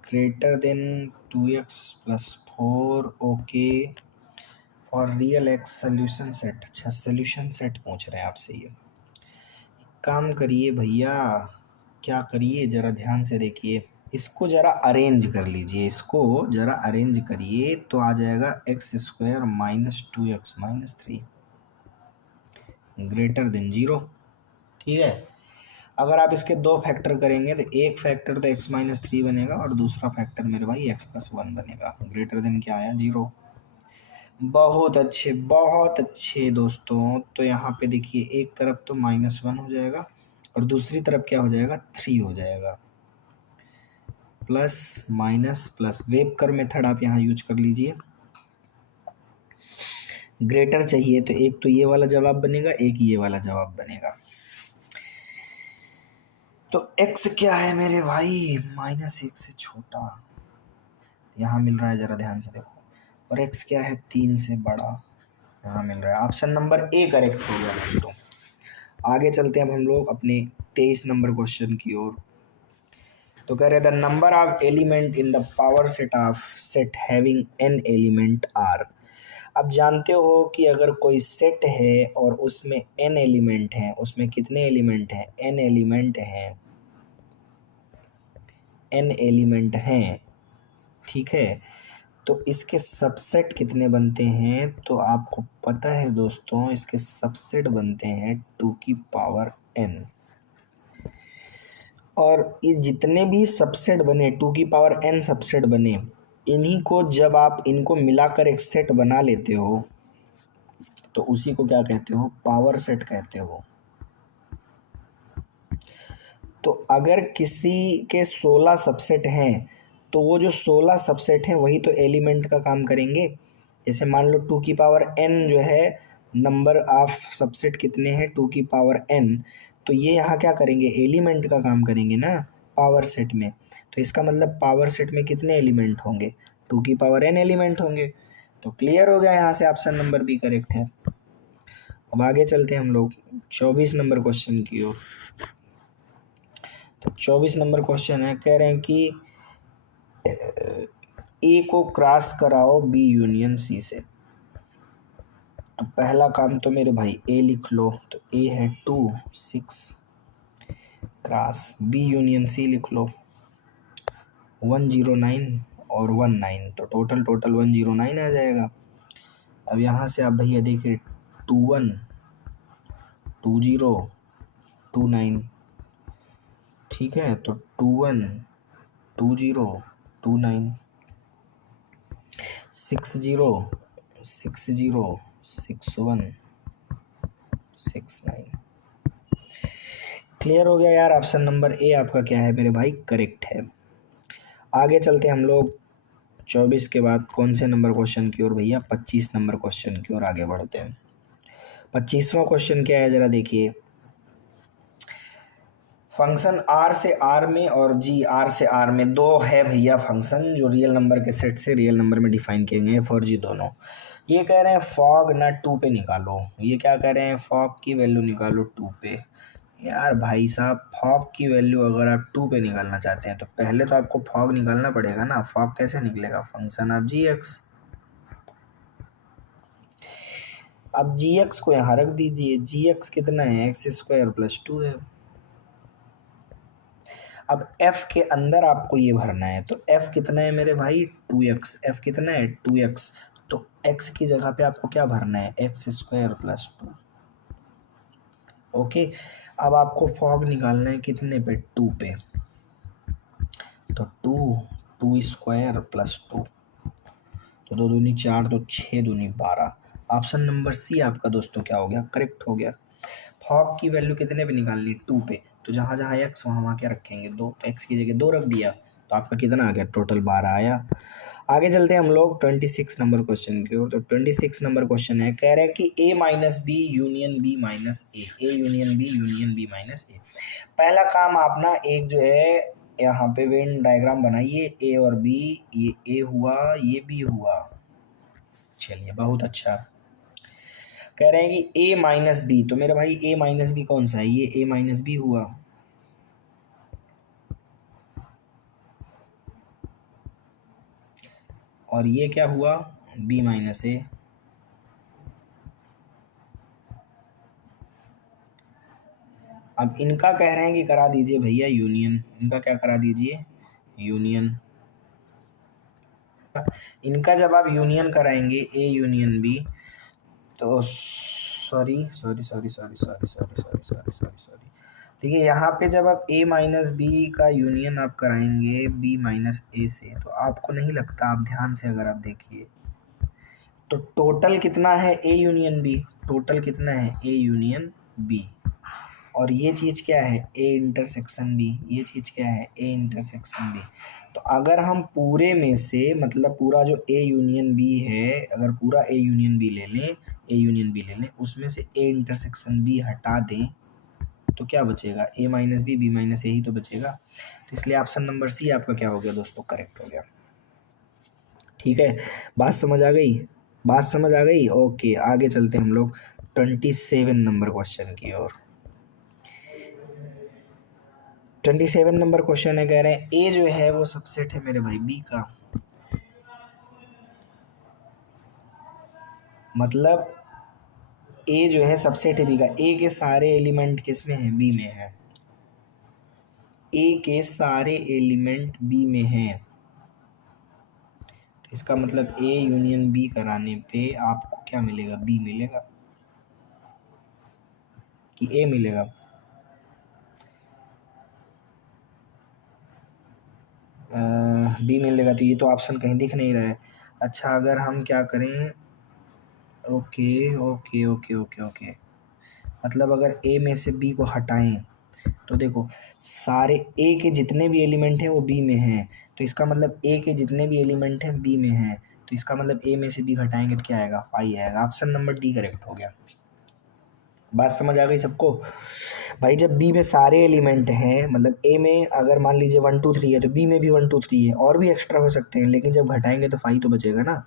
greater than 2x plus 4। Okay, for real X solution set. अच्छा, solution set पूछ रहे हैं आपसे। ये काम करिए भैया, क्या करिए जरा ध्यान से देखिए, इसको जरा अरेंज कर लीजिए, इसको जरा अरेंज करिए तो आ जाएगा x square minus 2x minus 3 greater than 0। ठीक है, अगर आप इसके दो फैक्टर करेंगे तो एक फैक्टर तो x माइनस 3 बनेगा और दूसरा फैक्टर मेरे भाई x प्लस 1 बनेगा। ग्रेटर देन क्या आया, 0। बहुत अच्छे, बहुत अच्छे दोस्तों। तो यहाँ पे देखिए, एक तरफ तो -1 हो जाएगा और दूसरी तरफ क्या हो जाएगा, 3 हो जाएगा। प्लस माइनस प्लस, वेव कर मेथड आप यहाँ यूज कर लीजिए। ग्रेटर चाहिए तो एक तो ये वाला जवाब बनेगा, एक ये वाला जवाब बनेगा। तो x क्या है मेरे भाई, -1 से छोटा, यहाँ मिल रहा है, जरा ध्यान से देखो। और x क्या है, 3 से बड़ा, यहाँ मिल रहा है। ऑप्शन नंबर ए करेक्ट हो गया दोस्तों। आगे चलते हैं अब हम लोग अपने 23 नंबर क्वेश्चन की ओर। तो कह रहे the number of element in the power set of set having n element are. अब जानते हो कि अगर कोई सेट है और उसमें n एलिमेंट हैं, उसमें कितने एलिमेंट हैं, n एलिमेंट हैं, n एलिमेंट हैं। ठीक है, तो इसके सबसेट कितने बनते हैं, तो आपको पता है दोस्तों, इसके सबसेट बनते हैं 2n। और ये जितने भी सबसेट बने 2n सबसेट बने, इन्हीं को जब आप इनको मिलाकर एक सेट बना लेते हो तो उसी को क्या कहते हो, पावर सेट कहते हो। तो अगर किसी के 16 सबसेट हैं तो वो जो 16 सबसेट हैं वही तो एलिमेंट का काम करेंगे। जैसे मान लो 2n जो है नंबर ऑफ सबसेट कितने हैं, 2n, तो ये यहाँ क्या करेंगे, एलिमेंट का काम करेंगे ना पावर सेट में। तो इसका मतलब पावर सेट में कितने एलिमेंट होंगे, 2n एलिमेंट होंगे। तो क्लियर हो गया, यहाँ से ऑप्शन नंबर बी करेक्ट है। अब आगे चलते हैं हम लोग 24 नंबर क्वेश्चन की ओर। तो 24 नंबर क्वेश्चन है, कह रहे हैं कि ए को क्रॉस कराओ बी यूनियन सी से। तो पहला काम तो मेरे भाई ए लिख लो, तो ए है 2 6 क्रॉस बी यूनियन सी लिख लो 109 और 19, तो टोटल 109 आ जाएगा। अब यहाँ से आप भैया देखिए 21 20 29, ठीक है, तो 21 20 29 60 60 61 69। क्लियर हो गया यार, ऑप्शन नंबर ए आपका क्या है मेरे भाई, करेक्ट है। आगे चलते हैं हम लोग 24 के बाद कौन से नंबर क्वेश्चन की ओर भैया, 25 नंबर क्वेश्चन की ओर आगे बढ़ते हैं। 25वां क्वेश्चन क्या है जरा देखिए, फंक्शन आर से आर में और जी आर से आर में दो है भैया फंक्शन जो रियल नंबर के सेट से रियल नंबर में डिफाइन किए गए, एफ और जी दोनों। ये कह रहे हैं फॉग ना 2 पे निकालो, ये क्या कह रहे हैं, फॉग की वैल्यू निकालो 2 पे। यार भाई साहब, फॉग की वैल्यू अगर आप 2 पे निकालना चाहते हैं तो पहले तो आपको फॉग निकालना पड़ेगा ना। फॉग कैसे निकलेगा, फंक्शन ऑफ जी एक्स। अब जी एक्स को यहाँ रख दीजिए, जी एक्स कितना है, x² + 2 है। अब f के अंदर आपको ये भरना है, तो f कितना है मेरे भाई 2x, f कितना है 2x, तो x की जगह पे आपको क्या भरना है, x² + 2। ओके, अब आपको फॉग निकालना है कितने पे, 2 पे, तो 2 स्क्वायर + 2, तो 2 दूनी 4, तो 6 दूनी 12। ऑप्शन नंबर सी आपका दोस्तों क्या हो गया, करेक्ट हो गया। फॉग की वैल्यू कितने पे निकालनी, 2 पे, तो जहाँ जहाँ एक्स वहाँ वहाँ क्या रखेंगे 2, तो एक्स की जगह 2 रख दिया, तो आपका कितना आ गया, टोटल 12 आया। आगे चलते हैं हम लोग 26 नंबर क्वेश्चन की ओर। तो 26 नंबर क्वेश्चन है, कह रहे हैं कि a minus B union B minus A, A union B minus A. पहला काम आप ना एक जो है यहाँ पे वेन डायग्राम बनाइए, ए और बी, ये ए हुआ ये बी हुआ, चलिए बहुत अच्छा। कह रहे हैं कि a माइनस बी, तो मेरे भाई a माइनस बी कौन सा है, ये a माइनस बी हुआ, और ये क्या हुआ, b माइनस ए। अब इनका कह रहे हैं कि करा दीजिए भैया यूनियन, इनका क्या करा दीजिए, यूनियन। इनका जब आप यूनियन कराएंगे ए यूनियन बी, तो sorry sorry sorry sorry sorry sorry sorry sorry sorry sorry देखिए यहाँ पे जब आप a माइनस बी का यूनियन आप कराएंगे b माइनस ए से, तो आपको नहीं लगता, आप ध्यान से अगर आप देखिए तो टोटल कितना है a यूनियन b, टोटल कितना है a यूनियन b, और ये चीज़ क्या है a इंटरसेक्शन b, ये चीज़ क्या है a इंटरसेक्शन b। तो अगर हम पूरे में से मतलब पूरा जो a यूनियन b है, अगर पूरा a यूनियन b ले लें, a यूनियन b ले लें, उसमें से a इंटरसेक्शन b हटा दें, तो क्या बचेगा, a minus B, B minus A ही तो बचेगा। तो इसलिए ऑप्शन नंबर सी आपका क्या हो गया दोस्तों, करेक्ट हो गया। ठीक है, बात समझ आ गई, बात समझ आ गई। ओके, आगे चलते हैं हम लोग 27 नंबर क्वेश्चन की ओर। 27 नंबर क्वेश्चन है, कह रहे हैं ए जो है वो सबसेट है मेरे भाई बी का, मतलब ए जो है सबसेट है बी का, ए के सारे एलिमेंट किस में है, बी में है, ए के सारे एलिमेंट बी में हैं। इसका मतलब ए यूनियन बी कराने पे आपको क्या मिलेगा, बी मिलेगा कि ए मिलेगा? बी मिलेगा। तो ये तो ऑप्शन कहीं दिख नहीं रहा है। अच्छा, अगर हम क्या करें, okay okay okay okay okay, मतलब अगर ए में से बी को हटाएं तो देखो सारे ए के जितने भी एलिमेंट हैं वो बी में हैं, तो इसका मतलब ए के जितने भी एलिमेंट हैं बी में हैं, तो इसका मतलब ए में से बी घटाएंगे तो क्या आएगा, 5 आएगा। ऑप्शन नंबर डी करेक्ट हो गया। बात समझ आ गई सबको? भाई जब बी में सारे एलिमेंट हैं, मतलब ए में अगर मान लीजिए 1 2 3 है तो बी में भी 1 2 3 है, और भी एक्स्ट्रा हो सकते हैं, लेकिन जब घटाएंगे तो 5 तो बचेगा ना।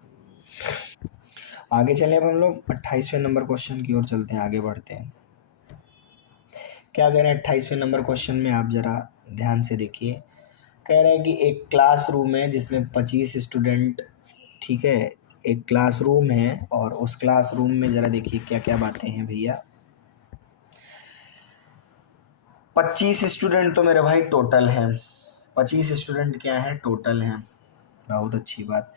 आगे चले, अब हम लोग 28वें नंबर क्वेश्चन की ओर चलते हैं, आगे बढ़ते हैं। क्या कह रहे हैं 28वें नंबर क्वेश्चन में, आप ज़रा ध्यान से देखिए। कह रहे हैं कि एक क्लासरूम है जिसमें 25 स्टूडेंट, ठीक है, एक क्लासरूम है और उस क्लासरूम में ज़रा देखिए क्या क्या बातें हैं भैया। 25 स्टूडेंट तो मेरे भाई टोटल हैं, 25 स्टूडेंट क्या है, टोटल हैं, बहुत अच्छी बात।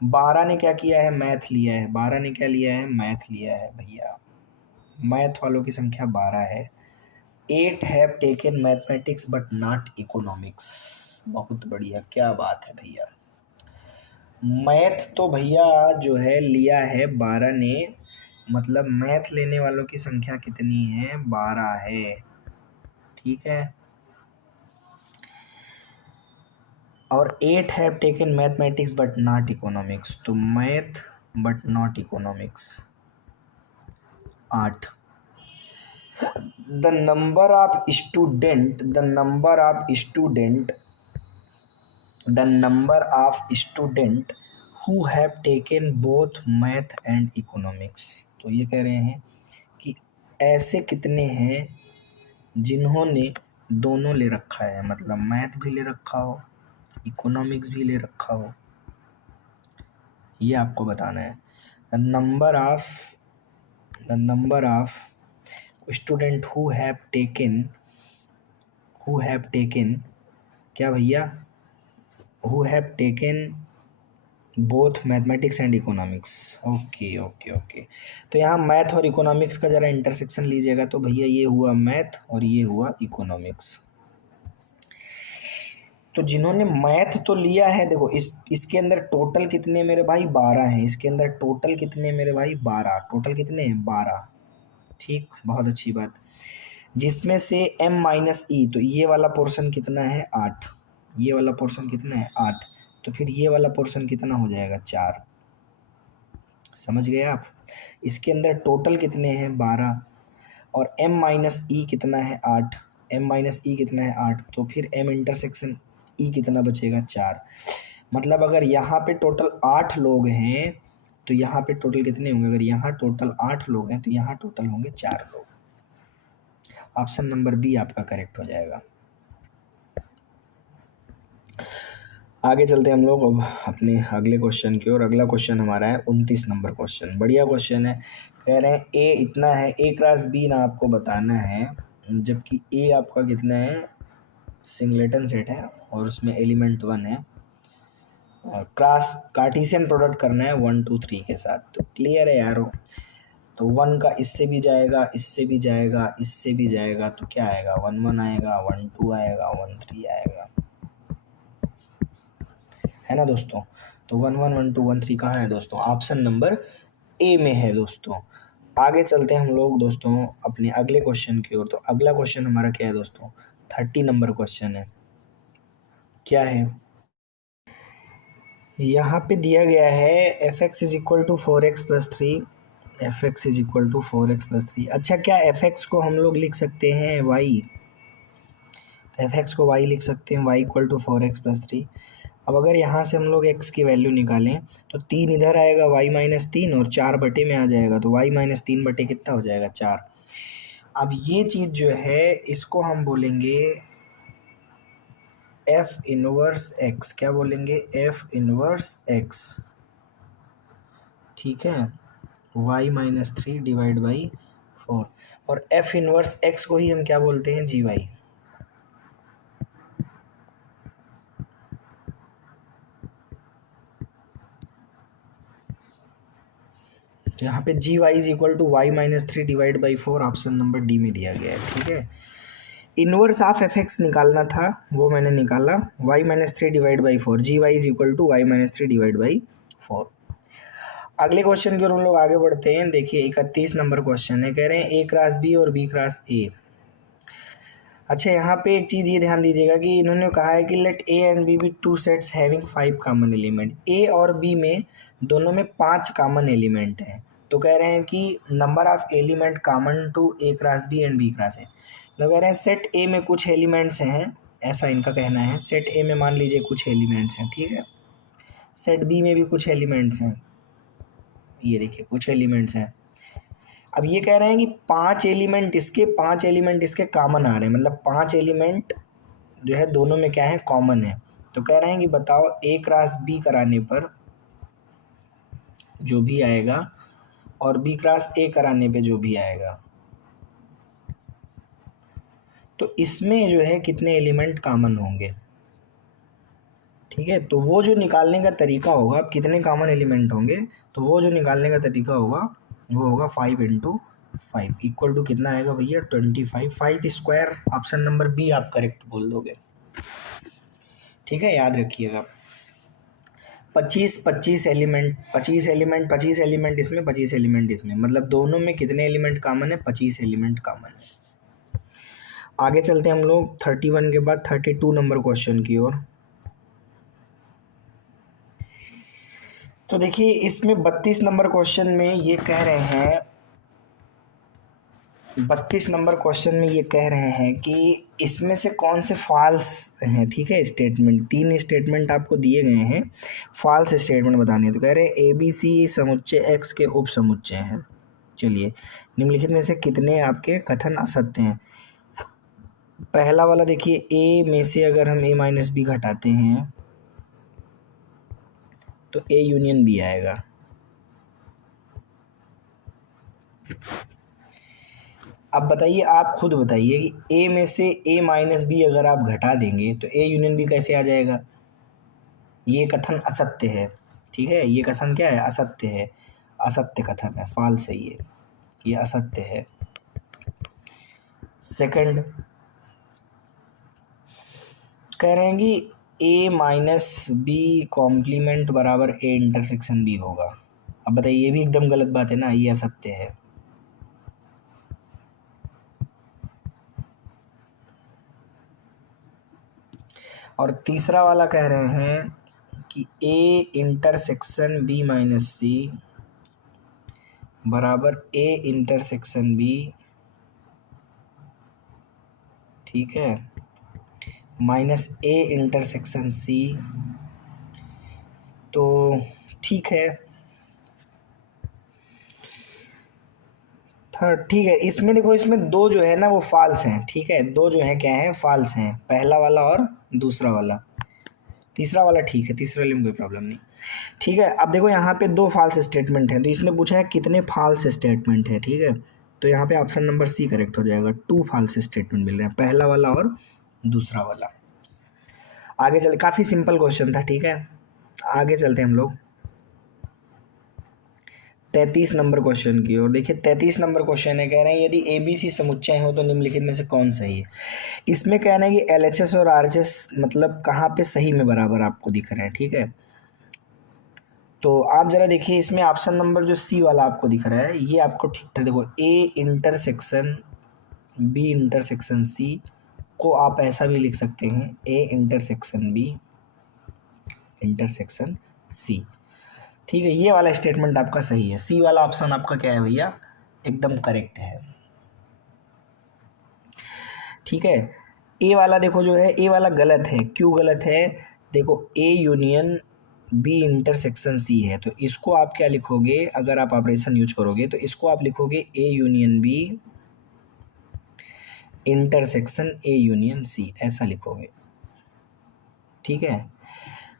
12 ने क्या किया है, मैथ लिया है, 12 ने क्या लिया है, मैथ लिया है भैया, मैथ वालों की संख्या 12 है। 8 have taken mathematics but not economics, बहुत बढ़िया, क्या बात है भैया। मैथ तो भैया जो है लिया है 12 ने, मतलब मैथ लेने वालों की संख्या कितनी है, 12 है, ठीक है। और 8 have taken mathematics but not economics, तो math but not economics 8। The number of student, the number of student who have taken both math and economics, तो ये कह रहे हैं कि ऐसे कितने हैं जिन्होंने दोनों ले रखा है, मतलब मैथ भी ले रखा हो, इकोनॉमिक्स भी ले रखा हो, ये आपको बताना है। The number of student who have taken क्या भैया, who have taken both mathematics and economics, okay okay okay. तो यहाँ मैथ और इकोनॉमिक्स का ज़रा इंटरसेक्शन लीजिएगा, तो भैया ये हुआ मैथ और ये हुआ इकोनॉमिक्स। तो जिन्होंने मैथ तो लिया है, देखो इसके अंदर टोटल कितने मेरे भाई, 12 हैं, इसके अंदर टोटल कितने मेरे भाई, 12, टोटल कितने हैं, 12, ठीक, बहुत अच्छी बात। जिसमें से m माइनस ई, तो ये वाला पोर्शन कितना है, 8, ये वाला पोर्शन कितना है, 8, तो फिर ये वाला पोर्शन कितना हो जाएगा, 4, समझ गए आप। इसके अंदर टोटल कितने हैं, 12, और m माइनस ई कितना है, 8, m माइनस ई कितना है, 8, तो फिर m इंटरसेक्शन ई कितना बचेगा, 4। मतलब अगर यहाँ पे टोटल 8 लोग हैं तो यहाँ पे टोटल कितने होंगे, अगर यहाँ टोटल 8 लोग हैं तो यहाँ टोटल होंगे 4 लोग। ऑप्शन नंबर बी आपका करेक्ट हो जाएगा। आगे चलते हैं हम लोग अब अपने अगले क्वेश्चन की ओर। अगला क्वेश्चन हमारा है 29 नंबर क्वेश्चन, बढ़िया क्वेश्चन है। कह रहे हैं ए इतना है, ए क्रॉस बी ना आपको बताना है, जबकि ए आपका कितना है, सिंगलेटन सेट है और उसमें एलिमेंट 1 है, क्रॉस कार्टेशियन प्रोडक्ट करना है 1 2 3 के साथ, तो क्लियर है यारो। तो 1 का इससे भी जाएगा, इससे भी जाएगा, इससे भी जाएगा, तो क्या आएगा, 1 1 आएगा, 1 2 आएगा, 1 3 आएगा, है ना दोस्तों। तो 1 1 1 2 1 3 कहाँ है दोस्तों, ऑप्शन नंबर ए में है दोस्तों। आगे चलते हैं हम लोग दोस्तों अपने अगले क्वेश्चन की ओर। तो अगला क्वेश्चन हमारा क्या है दोस्तों, 30 नंबर क्वेश्चन है। क्या है, यहाँ पे दिया गया है F X is equal to 4x plus 3, F X is equal to 4x plus 3। अच्छा, क्या एफ एक्स को हम लोग लिख सकते हैं y, एफ एक्स को y लिख सकते हैं, y equal to 4x plus 3। अब अगर यहाँ से हम लोग x की वैल्यू निकालें तो 3 इधर आएगा, y माइनस 3, और 4 बटे में आ जाएगा, तो y माइनस 3 बटे कितना हो जाएगा, 4। अब ये चीज़ जो है इसको हम बोलेंगे एफ इनवर्स एक्स, क्या बोलेंगे, एफ इनवर्स एक्स, ठीक है, y माइनस 3 डिवाइड बाई 4, और एफ इनवर्स एक्स को ही हम क्या बोलते हैं, जी वाई। तो यहाँ पे G Y is equal to Y minus 3 divide by 4 option number D में दिया गया है। ठीक है, इनवर्स ऑफ एफ एक्स निकालना था, वो मैंने निकाला, Y minus 3 divide by 4, G Y is equal to Y minus 3 divide by 4। अगले क्वेश्चन की ओर हम लोग आगे बढ़ते हैं। देखिए 31 नंबर क्वेश्चन है, कह रहे हैं ए क्रॉस बी और बी क्रॉस ए। अच्छा, यहाँ पे एक चीज़ ये ध्यान दीजिएगा कि इन्होंने कहा है कि let A and B be two sets having 5 common element. A और बी में दोनों में 5 कॉमन एलिमेंट हैं। तो कह रहे हैं कि number of element common to A cross B and B cross A. तो कह रहे हैं सेट ए में कुछ एलिमेंट्स हैं, ऐसा इनका कहना है। सेट ए में मान लीजिए कुछ एलिमेंट्स हैं, ठीक है। सेट बी में भी कुछ एलिमेंट्स हैं, ये देखिए कुछ एलिमेंट्स हैं। अब ये कह रहे हैं कि 5 एलिमेंट इसके, 5 एलिमेंट इसके कॉमन आ रहे हैं, मतलब 5 एलिमेंट जो है दोनों में क्या है, कॉमन है। तो कह रहे हैं कि बताओ ए क्रॉस बी कराने पर जो भी आएगा और बी क्रॉस ए कराने पे जो भी आएगा, तो इसमें जो है कितने एलिमेंट कॉमन होंगे। ठीक है, तो वो जो निकालने का तरीका होगा, अब कितने कॉमन एलिमेंट होंगे, तो वो जो निकालने का तरीका होगा वो होगा 5 इंटू 5 इक्वल टू कितना आएगा भैया 25। 5 स्क्वायर ऑप्शन नंबर बी आप करेक्ट बोल दोगे। ठीक है, याद रखिएगा। 25 एलिमेंट, 25 एलिमेंट, 25 एलिमेंट इसमें, 25 एलिमेंट इसमें, मतलब दोनों में कितने एलिमेंट कॉमन है, 25 एलिमेंट कॉमन है। आगे चलते हैं हम लोग 31 के बाद 32 नंबर क्वेश्चन की ओर। तो देखिए इसमें 32 नंबर क्वेश्चन में ये कह रहे हैं, 32 नंबर क्वेश्चन में ये कह रहे हैं कि इसमें से कौन से फॉल्स हैं। ठीक है, स्टेटमेंट, 3 स्टेटमेंट आपको दिए गए हैं, फॉल्स स्टेटमेंट बताने हैं। तो कह रहे हैं ए बी सी समुच्चय एक्स के उप समुच्चय हैं। चलिए, निम्नलिखित में से कितने आपके कथन असत्य हैं। पहला वाला देखिए, ए में से अगर हम ए माइनस बी घटाते हैं तो ए यूनियन बी आएगा। अब बताइए, आप खुद बताइए कि ए में से ए माइनस बी अगर आप घटा देंगे तो ए यूनियन बी कैसे आ जाएगा। ये कथन असत्य है। ठीक है, ये कथन क्या है, असत्य है, असत्य कथन है, फॉल्स है ये असत्य है। सेकंड, कह रहे हैं कि ए माइनस बी कॉम्प्लीमेंट बराबर ए इंटरसेक्शन बी होगा। अब बताइए, ये भी एकदम गलत बात है ना, ये असत्य है। और तीसरा वाला कह रहे हैं कि ए इंटरसेक्शन बी माइनस सी बराबर ए इंटरसेक्शन बी, ठीक है, माइनस ए इंटरसेक्शन सी। तो ठीक है, थर्ड, ठीक है, इसमें देखो, इसमें दो जो है ना वो फॉल्स हैं। ठीक है, दो जो है क्या है, फॉल्स हैं, पहला वाला और दूसरा वाला। तीसरा वाला ठीक है, तीसरे वाले में कोई प्रॉब्लम नहीं। ठीक है, अब देखो यहाँ पे 2 फॉल्स स्टेटमेंट हैं, तो इसने पूछा है कितने फॉल्स स्टेटमेंट है। ठीक है, तो यहाँ पे ऑप्शन नंबर सी करेक्ट हो जाएगा। 2 फॉल्स स्टेटमेंट मिल रहे हैं, पहला वाला और दूसरा वाला। आगे चल, काफ़ी सिंपल क्वेश्चन था। ठीक है, आगे चलते हैं हम लोग 33 नंबर क्वेश्चन की ओर। देखिए 33 नंबर क्वेश्चन है, कह रहे हैं यदि ए बी सी समुच्चय हो तो निम्नलिखित में से कौन सही है। इसमें कहना है कि एल एच एस और आर एच एस मतलब कहाँ पे सही में बराबर आपको दिख रहे हैं। ठीक है, तो आप ज़रा देखिए, इसमें ऑप्शन नंबर जो सी वाला आपको दिख रहा है, ये आपको ठीक ठाक देखो, A intersection B intersection C को आप ऐसा भी लिख सकते हैं, A intersection B intersection C. ठीक है, ये वाला स्टेटमेंट आपका सही है, सी वाला ऑप्शन आपका क्या है भैया, एकदम करेक्ट है। ठीक है, ए वाला देखो जो है, ए वाला गलत है। क्यों गलत है, देखो A union B intersection C है, तो इसको आप क्या लिखोगे, अगर आप ऑपरेशन यूज करोगे तो इसको आप लिखोगे A union B intersection A union C, ऐसा लिखोगे। ठीक है,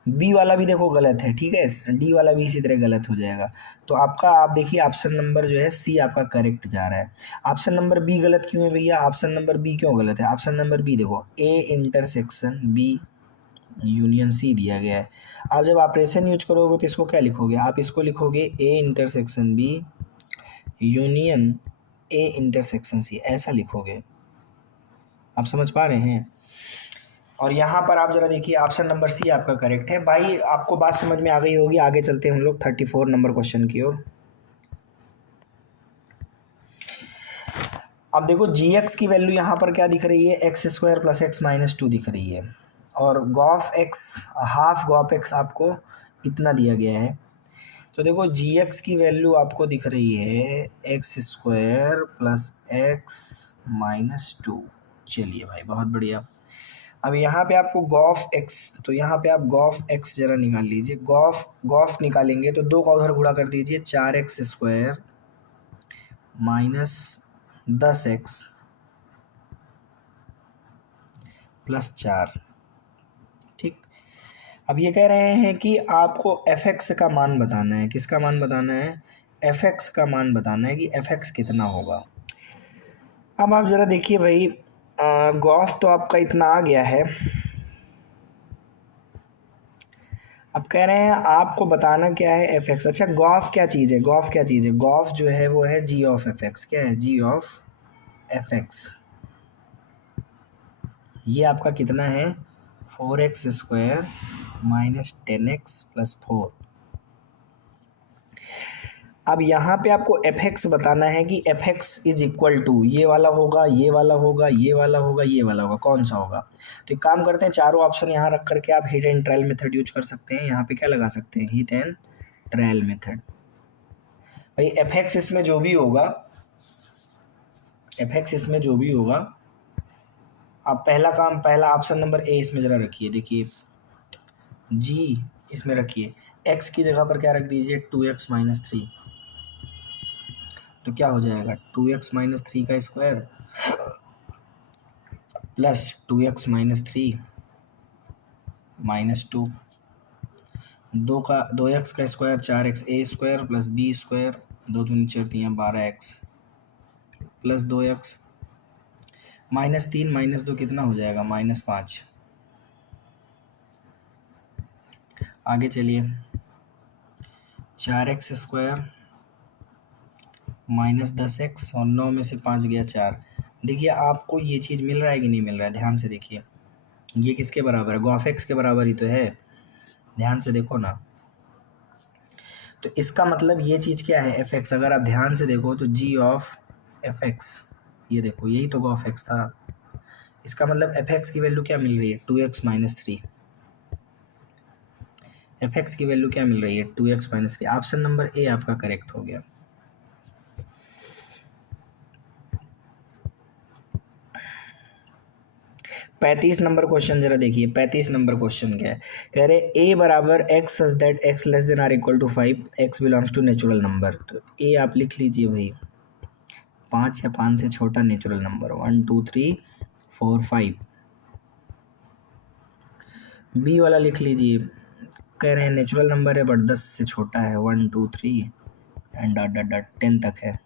बी वाला भी देखो गलत है। ठीक है, डी वाला भी इसी तरह गलत हो जाएगा। तो आपका, आप देखिए ऑप्शन नंबर जो है सी आपका करेक्ट जा रहा है। ऑप्शन नंबर बी गलत क्यों है भैया, ऑप्शन नंबर बी क्यों गलत है। ऑप्शन नंबर बी देखो, A intersection B union C दिया गया है। आप जब ऑपरेशन यूज करोगे तो इसको क्या लिखोगे, आप इसको लिखोगे A intersection B union A intersection C, ऐसा लिखोगे। आप समझ पा रहे हैं? और यहाँ पर आप जरा देखिए, ऑप्शन नंबर सी आपका करेक्ट है। भाई आपको बात समझ में आ गई होगी। आगे चलते हैं हम लोग 34 नंबर क्वेश्चन की ओर। अब देखो जी एक्स की वैल्यू यहाँ पर क्या दिख रही है, X square plus X minus two दिख रही है, और G of X, half G of X आपको इतना दिया गया है। तो देखो जी एक्स की वैल्यू आपको दिख रही है X square plus X minus to. चलिए भाई बहुत बढ़िया। अब यहाँ पे आपको गॉफ एक्स, तो यहाँ पे आप गॉफ एक्स जरा निकाल लीजिए। गॉफ निकालेंगे तो दो का उधर गुणा कर दीजिए, 4x square minus 10x plus 4। ठीक। अब ये कह रहे हैं कि आपको fx का मान बताना है। किसका मान बताना है? fx का मान बताना है कि fx कितना होगा। अब आप ज़रा देखिए भाई, गॉफ तो आपका इतना आ गया है। अब कह रहे हैं आपको बताना क्या है, fx। अच्छा गॉफ क्या चीज़ है? गॉफ क्या चीज़ है? गॉफ जो है वो है g ऑफ fx। क्या है? g of fx। ये आपका कितना है? 4x square minus 10x plus 4। अब यहाँ पे आपको fx बताना है कि fx इज इक्वल टू ये वाला होगा, ये वाला होगा, ये वाला होगा, ये वाला होगा, कौन सा होगा। तो एक काम करते हैं, चारों ऑप्शन यहाँ रख करके आप heat and trial method use कर सकते हैं। यहाँ पे क्या लगा सकते हैं? Heat and trial method. भाई fx इसमें जो भी होगा, fx इसमें जो भी होगा, आप पहला ऑप्शन नंबर ए इसमें ज़रा रखिए। देखिए जी इसमें रखिए, x की जगह पर क्या रख दीजिए? 2x minus 3। तो क्या हो जाएगा? 2x माइनस 3 का square plus 2x minus 3 minus 2। 2x का स्क्वायर 4x, ए स्क्वायर प्लस बी स्क्वायर, 2 दूनी 4 3 12x plus 2x minus 3 minus 2 कितना हो जाएगा? माइनस 5। आगे चलिए, 4x स्क्वायर माइनस 10x और 9 में से 5 गया 4। देखिए आपको ये चीज़ मिल रहा है कि नहीं मिल रहा है? ध्यान से देखिए, ये किसके बराबर है? गॉफ एक्स के बराबर ही तो है। ध्यान से देखो ना। तो इसका मतलब ये चीज़ क्या है? F x. अगर आप ध्यान से देखो तो जी ऑफ एफ एक्स, ये देखो यही तो गॉफ एक्स था। इसका मतलब एफ एक्स की वैल्यू क्या मिल रही है? 2x minus 3। एफ एक्स की वैल्यू क्या मिल रही है? 2x minus 3। ऑप्शन नंबर ए आपका करेक्ट हो गया। पैंतीस नंबर क्वेश्चन जरा देखिए। 35 नंबर क्वेश्चन क्या है? कह रहे ए बराबर X such that X less than or equal to 5, X belongs to natural number. तो ए आप लिख लीजिए भाई, 5 या 5 से छोटा नेचुरल नंबर, 1 2 3 4 5। बी वाला लिख लीजिए, कह रहे हैं नेचुरल नंबर है बट 10 से छोटा है, 1 2 3 एंड डॉट डॉट डॉट 10 तक है।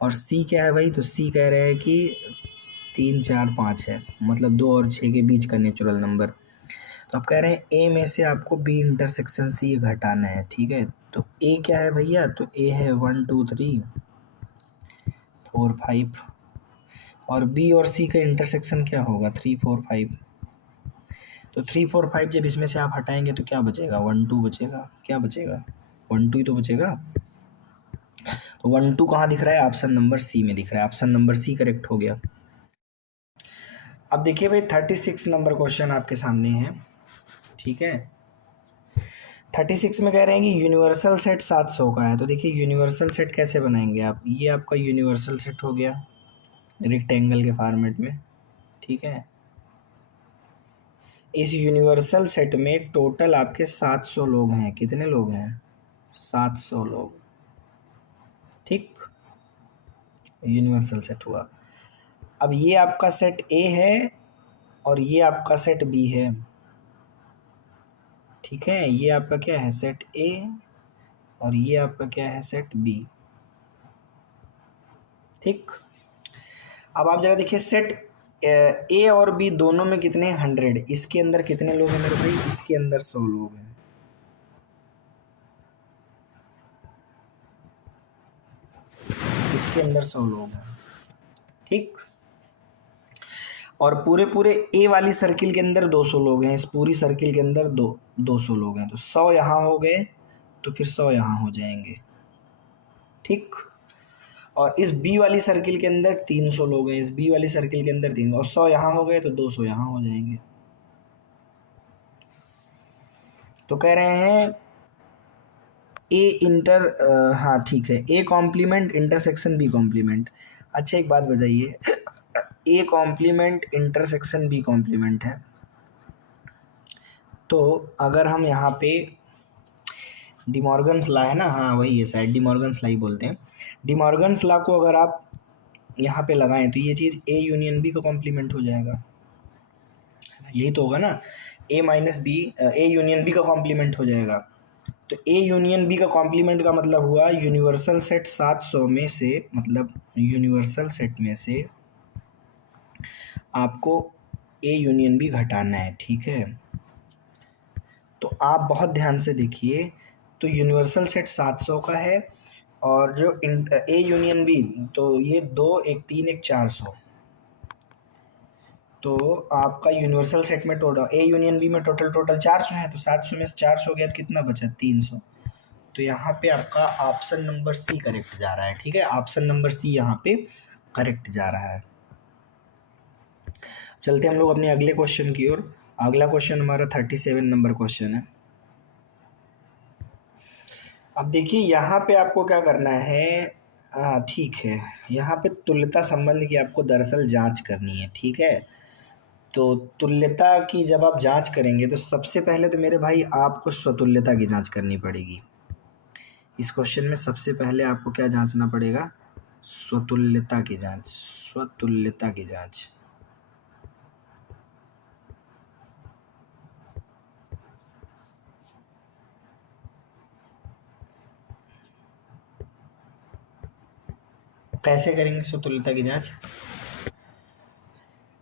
और सी क्या है भाई? तो सी कह रहे हैं कि 3 4 5 है, मतलब 2 और 6 के बीच का नेचुरल नंबर। तो आप कह रहे हैं ए में से आपको बी इंटरसेक्शन सी घटाना है। ठीक है, तो ए क्या है भैया? तो ए है 1 2 3 4 5, और बी और सी का इंटरसेक्शन क्या होगा? 3 4 5। तो 3 4 5 जब इसमें से आप हटाएंगे तो क्या बचेगा? 1 2 बचेगा। क्या बचेगा? 1 2 ही तो बचेगा। तो 1 2 कहाँ दिख रहा है? ऑप्शन नंबर सी में दिख रहा है। ऑप्शन नंबर सी करेक्ट हो गया। अब देखिए भाई 36 नंबर क्वेश्चन आपके सामने है। ठीक है, 36 में कह रहे हैं कि यूनिवर्सल सेट 700 का है। तो देखिए यूनिवर्सल सेट कैसे बनाएंगे आप? ये आपका यूनिवर्सल सेट हो गया रेक्टेंगल के फॉर्मेट में। ठीक है, इस यूनिवर्सल सेट में टोटल आपके 700 लोग हैं। कितने लोग हैं? 700 लोग। ठीक, यूनिवर्सल सेट हुआ। अब ये आपका सेट ए है और ये आपका सेट बी है। ठीक है, ये आपका क्या है? सेट ए, और ये आपका क्या है? Set B. ठीक, अब आप जरा देखिए, सेट ए और बी दोनों में कितने? 100। इसके अंदर कितने लोग हैं मेरे भाई? इसके अंदर 100 लोग हैं। इसके अंदर 100 लोग हैं, ठीक। और पूरे पूरे ए वाली सर्किल के अंदर 200 लोग हैं, इस पूरी सर्किल के अंदर 200 लोग हैं, तो 100 यहाँ हो गए तो फिर 100 यहाँ हो जाएंगे, ठीक। और इस बी वाली सर्किल के अंदर 300 लोग हैं, इस बी वाली सर्किल के अंदर 300, और 100 यहाँ हो गए तो 200 यहाँ हो जाएंगे। तो कह रहे हैं हाँ ठीक है, A complement intersection B complement. अच्छा एक बात बताइए, A complement intersection B complement है, तो अगर हम यहाँ पे डिमॉर्गन्स लॉ है ना, हाँ वही है शायद, डिमॉर्गन्स लॉ ही बोलते हैं। डिमॉर्गन्स लॉ को अगर आप यहाँ पे लगाएं तो ये चीज़ ए यूनियन बी का कॉम्प्लीमेंट हो जाएगा, यही तो होगा ना, A minus B, A union B का कॉम्प्लीमेंट हो जाएगा। तो ए यूनियन बी का कॉम्प्लीमेंट का मतलब हुआ यूनिवर्सल सेट 700 में से, मतलब यूनिवर्सल सेट में से आपको ए यूनियन बी घटाना है, ठीक है। तो आप बहुत ध्यान से देखिए, तो यूनिवर्सल सेट 700 का है, और जो ए यूनियन बी, तो ये 2 1 3 1 400, तो आपका यूनिवर्सल सेट में टोटल ए यूनियन बी में टोटल 400 है, तो 700 में से 400 गया तो कितना बचा, 300। तो यहाँ पे आपका ऑप्शन नंबर सी करेक्ट जा रहा है, ठीक है, ऑप्शन नंबर सी यहाँ पे करेक्ट जा रहा है। चलते हम लोग अपने अगले क्वेश्चन की ओर। अगला क्वेश्चन हमारा 37 नंबर क्वेश्चन है। अब देखिए यहाँ पे आपको क्या करना है, ठीक है, यहाँ पे तुल्यता संबंध की आपको दरअसल जांच करनी है, ठीक है। तो तुल्यता की जब आप जांच करेंगे तो सबसे पहले तो मेरे भाई आपको स्वतुल्यता की जांच करनी पड़ेगी। इस क्वेश्चन में सबसे पहले आपको क्या जांचना पड़ेगा, स्वतुल्यता की जांच, स्वतुल्यता की जांच। कैसे करेंगे स्वतुल्यता की जांच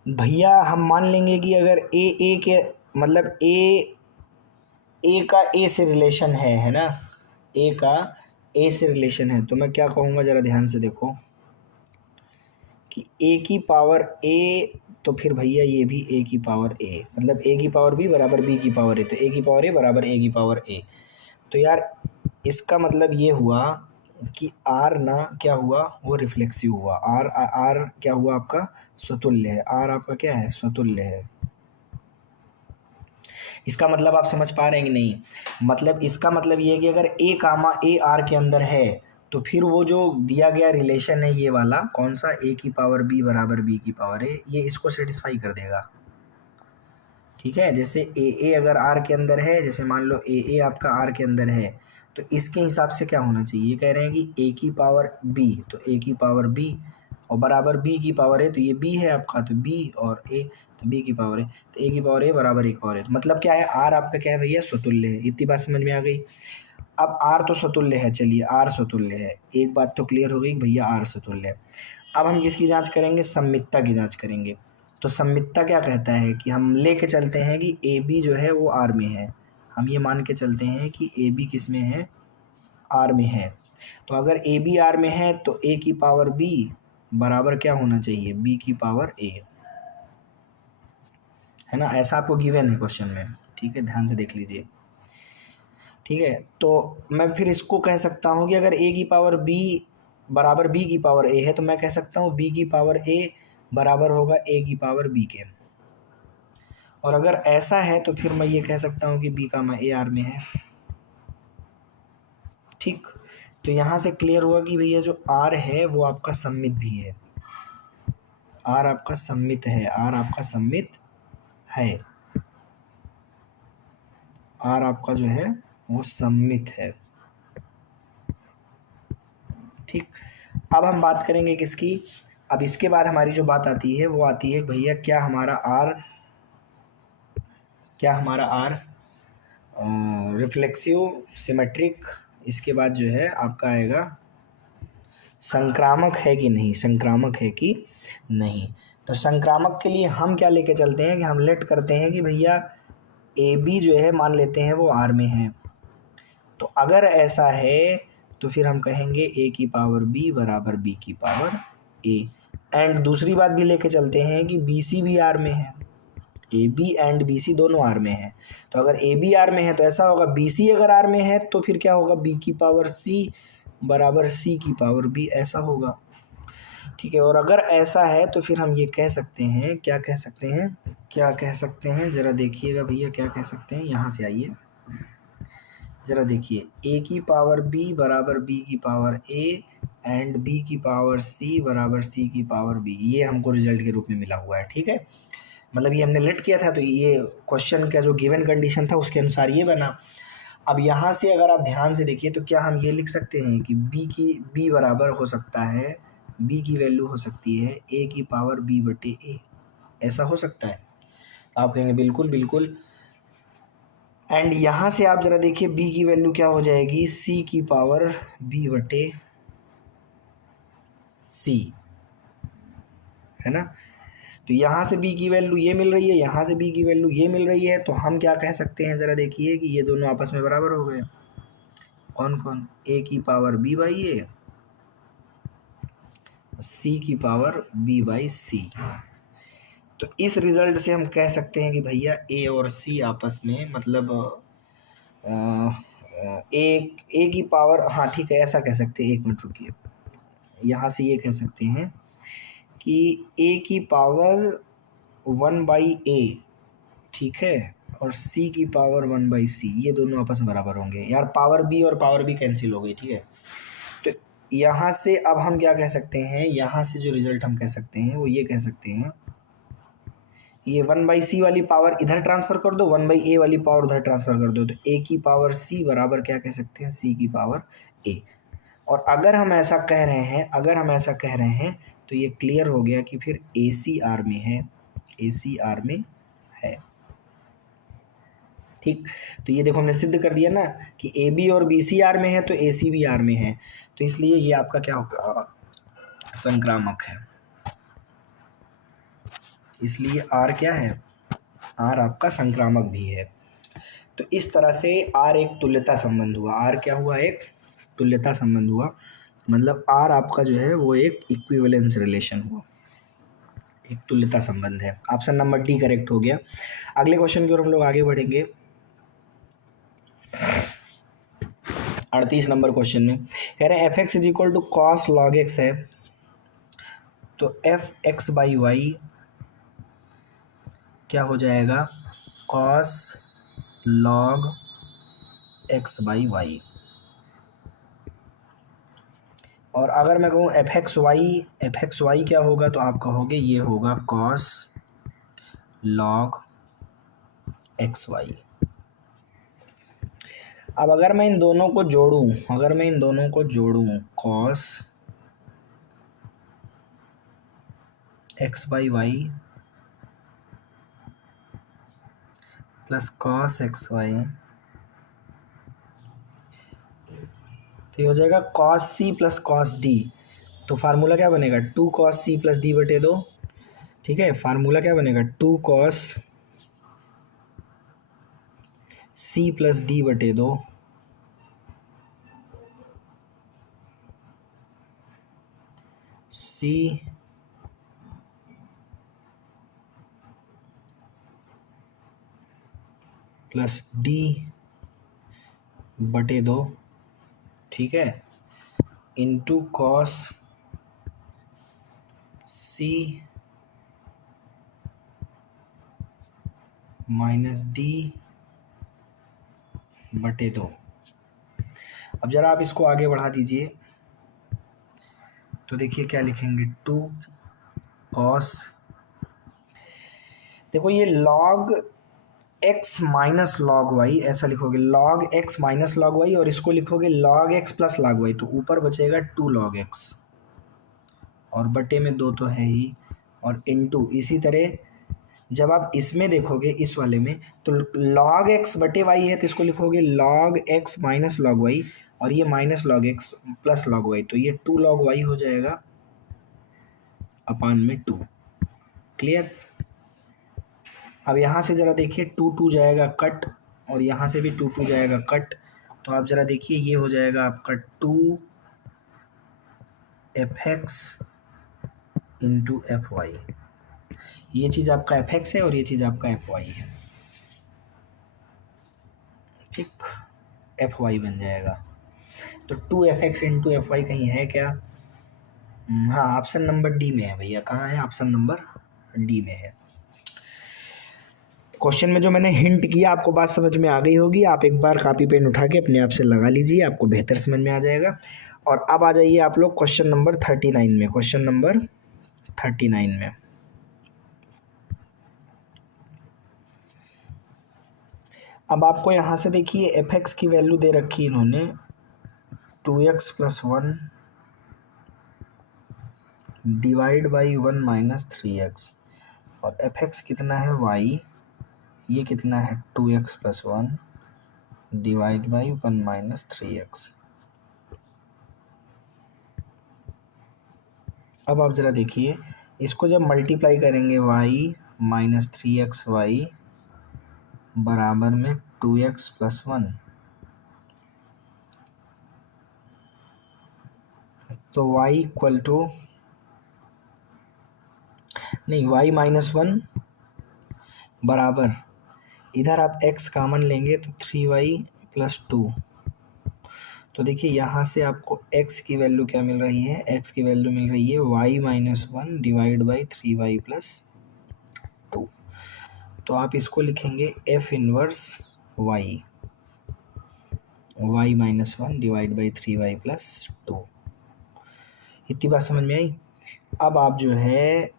भैया, हम मान लेंगे कि अगर ए के मतलब ए का ए से रिलेशन है ना, ए का ए से रिलेशन है, तो मैं क्या कहूँगा ज़रा ध्यान से देखो कि ए की पावर ए, तो फिर भैया ये भी ए की पावर ए, मतलब ए की पावर बी बराबर बी की पावर ए, तो ए की पावर ए बराबर ए की पावर ए। तो यार इसका मतलब ये हुआ कि आर ना क्या हुआ, वो रिफ्लेक्सिव हुआ, आर आर क्या हुआ आपका, स्वतुल्य है, आर आपका क्या है, स्वतुल्य है। इसका मतलब आप समझ पा रहे हैं कि नहीं, मतलब इसका मतलब ये है कि अगर ए कामा ए आर के अंदर है तो फिर वो जो दिया गया रिलेशन है ये वाला कौन सा, ए की पावर बी बराबर बी की पावर ए, ये इसको सेटिस्फाई कर देगा, ठीक है। जैसे ए अगर आर के अंदर है, जैसे मान लो ए आपका आर के अंदर है, तो इसके हिसाब से क्या होना चाहिए, ये कह रहे हैं कि ए की पावर बी, तो ए की पावर बी और बराबर बी की पावर ए, तो ये बी है आपका, तो बी और ए, तो बी की पावर ए, तो ए की पावर ए बराबर ए की पावर ए, तो मतलब क्या है, आर आपका क्या है भैया, स्वतुल्य है। इतनी बात समझ में आ गई। अब आर तो स्वतुल्य है, चलिए आर स्वतुल्य है, एक बात तो क्लियर हो गई कि भैया आर स्वतुल्य है। अब हम किसकी जांच करेंगे, सममितता की जांच करेंगे। तो सममितता क्या कहता है कि हम लेके चलते हैं कि ए बी जो है वो आर में है, हम ये मान के चलते हैं कि ए बी किस में है, आर में है। तो अगर ए बी आर में है तो ए की पावर बी बराबर क्या होना चाहिए, बी की पावर ए, है ना, ऐसा आपको गिवन है क्वेश्चन में, ठीक है, ध्यान से देख लीजिए, ठीक है। तो मैं फिर इसको कह सकता हूँ कि अगर ए की पावर बी बराबर बी की पावर ए है, तो मैं कह सकता हूँ बी की पावर ए बराबर होगा ए की पावर बी के। और अगर ऐसा है तो फिर मैं ये कह सकता हूँ कि बी का ए आर में है, ठीक। तो यहाँ से क्लियर हुआ कि भैया जो आर है वो आपका सममित भी है, आर आपका सममित है, आर आपका सममित है, आर आपका जो है वो सममित है, ठीक। अब हम बात करेंगे किसकी, अब इसके बाद हमारी जो बात आती है वो आती है भैया क्या हमारा आर रिफ्लेक्सिव सिमेट्रिक, इसके बाद जो है आपका आएगा संक्रामक है कि नहीं, संक्रामक है कि नहीं। तो संक्रामक के लिए हम क्या लेके चलते हैं कि हम लेट करते हैं कि भैया ए बी जो है मान लेते हैं वो आर में है। तो अगर ऐसा है तो फिर हम कहेंगे ए की पावर बी बराबर बी की पावर ए। एंड दूसरी बात भी लेके चलते हैं कि बी सी भी आर में है, A B and B C दोनों आर में है। तो अगर ए बी आर में है तो ऐसा होगा, बी सी अगर आर में है तो फिर क्या होगा, बी की पावर सी बराबर सी की पावर बी, ऐसा होगा। ठीक है, और अगर ऐसा है तो फिर हम ये कह सकते हैं, क्या कह सकते हैं, क्या कह सकते हैं, ज़रा देखिएगा भैया, क्या कह सकते हैं, यहाँ से आइए ज़रा देखिए, ए की पावर बी बराबर बी की पावर ए एंड बी की पावर सी बराबर सी की पावर बी, ये हमको रिजल्ट के रूप में मिला हुआ है। ठीक है, मतलब ये हमने लेट किया था, तो ये क्वेश्चन का जो गिवन कंडीशन था उसके अनुसार ये बना। अब यहाँ से अगर आप ध्यान से देखिए तो क्या हम ये लिख सकते हैं कि बी बराबर हो सकता है, बी की वैल्यू हो सकती है ए की पावर बी बटे ए, ऐसा हो सकता है? आप कहेंगे बिल्कुल बिल्कुल। एंड यहाँ से आप ज़रा देखिए b की वैल्यू क्या हो जाएगी, c की पावर b बटे c, है ना। तो यहाँ से b की वैल्यू ये मिल रही है, यहाँ से b की वैल्यू ये मिल रही है, तो हम क्या कह सकते हैं, ज़रा देखिए कि ये दोनों आपस में बराबर हो गए। कौन कौन, a की power b by A, c की पावर b बाई सी। तो इस रिज़ल्ट से हम कह सकते हैं कि भैया a और c आपस में, मतलब ए की पावर, हाँ ठीक है, ऐसा कह सकते हैं, एक मिनट रुकिए, यहाँ से ये कह सकते हैं कि ए की पावर 1/a, ठीक है, और c की पावर 1/c, ये दोनों आपस में बराबर होंगे। यार पावर b और पावर b कैंसिल हो गई, ठीक है। तो यहाँ से अब हम क्या कह सकते हैं, यहाँ से जो रिजल्ट हम कह सकते हैं वो ये कह सकते हैं, ये 1/c वाली पावर इधर ट्रांसफ़र कर दो, 1/a वाली पावर उधर ट्रांसफ़र कर दो, तो a की पावर c बराबर क्या कह सकते हैं, c की पावर a। और अगर हम ऐसा कह रहे हैं, अगर हम ऐसा कह रहे हैं तो ये क्लियर हो गया कि फिर AC R में है, AC R में है। ठीक, तो ये देखो हमने सिद्ध कर दिया ना कि AB और BC R में है तो AC भी R में है, तो इसलिए ये आपका क्या होगा, संक्रामक है। इसलिए R क्या है, R आपका संक्रामक भी है। तो इस तरह से R एक तुल्यता संबंध हुआ, R क्या हुआ, एक तुल्यता संबंध हुआ, मतलब R आपका जो है वो एक इक्विवेलेंस रिलेशन हुआ, एक तुल्यता संबंध है। ऑप्शन नंबर डी करेक्ट हो गया। अगले क्वेश्चन की ओर हम लोग आगे बढ़ेंगे। 38 नंबर क्वेश्चन में कह रहे हैं F X is equal to cos log X है, तो एफ एक्स बाई वाई क्या हो जाएगा, cos log X by Y. और अगर मैं कहूँ एफ एक्स वाई क्या होगा, तो आप कहोगे ये होगा कॉस लॉग एक्स वाई। अब अगर मैं इन दोनों को जोड़ूं, अगर मैं इन दोनों को जोड़ूं, cos X by Y plus cos X Y, तो ये हो जाएगा cos C plus cos D. तो फार्मूला क्या बनेगा, 2 कॉस सी प्लस डी बटे 2। ठीक है, फार्मूला क्या बनेगा, 2 कॉस सी प्लस डी बटे 2 सी प्लस डी बटे 2, ठीक है, इंटू कॉस सी माइनस डी बटे 2। अब जरा आप इसको आगे बढ़ा दीजिए, तो देखिए क्या लिखेंगे, 2 कॉस, देखो ये log X minus log Y, ऐसा लिखोगे log X minus log Y, और इसको लिखोगे log X plus log Y, तो ऊपर बचेगा 2 लॉग एक्स और बटे में 2 तो है ही, और इनटू इसी तरह जब आप इसमें देखोगे इस वाले में, तो लॉग एक्स बटे वाई है तो इसको लिखोगे log X minus log Y, और ये minus log X plus log Y, तो ये 2 लॉग वाई हो जाएगा अपान में 2। क्लियर। अब यहाँ से ज़रा देखिए 2 2 जाएगा कट, और यहाँ से भी 2 2 जाएगा कट, तो आप ज़रा देखिए, ये हो जाएगा आपका 2f(x) इंटू fy। ये चीज़ आपका fx है और ये चीज़ आपका fy है, ठीक, fy बन जाएगा। तो 2f(x) इंटू fy कहीं है क्या? हाँ, ऑप्शन नंबर डी में है भैया। कहाँ है? ऑप्शन नंबर डी में है। क्वेश्चन में जो मैंने हिंट किया आपको बात समझ में आ गई होगी। आप एक बार कॉपी पेन उठा के अपने आप से लगा लीजिए, आपको बेहतर समझ में आ जाएगा। और अब आ जाइए आप लोग क्वेश्चन नंबर 39 में। क्वेश्चन नंबर 39 में अब आपको यहाँ से देखिए fx की वैल्यू दे रखी है इन्होंने 2x + 1 डिवाइड बाई 1 - 3x, और fx कितना है y, ये कितना है 2x + 1 डिवाइड बाई 1 - 3x। अब आप ज़रा देखिए, इसको जब मल्टीप्लाई करेंगे y - 3xy बराबर में 2x + 1, तो y इक्वल टू नहीं, y - 1 बराबर, इधर आप x कॉमन लेंगे तो 3y + 2। तो देखिए यहाँ से आपको x की वैल्यू क्या मिल रही है? x की वैल्यू मिल रही है y - 1 डिवाइड बाई 3y + 2। तो आप इसको लिखेंगे f inverse y, y - 1 divide by 3y + 2। इतनी बात समझ में आई? अब आप जो है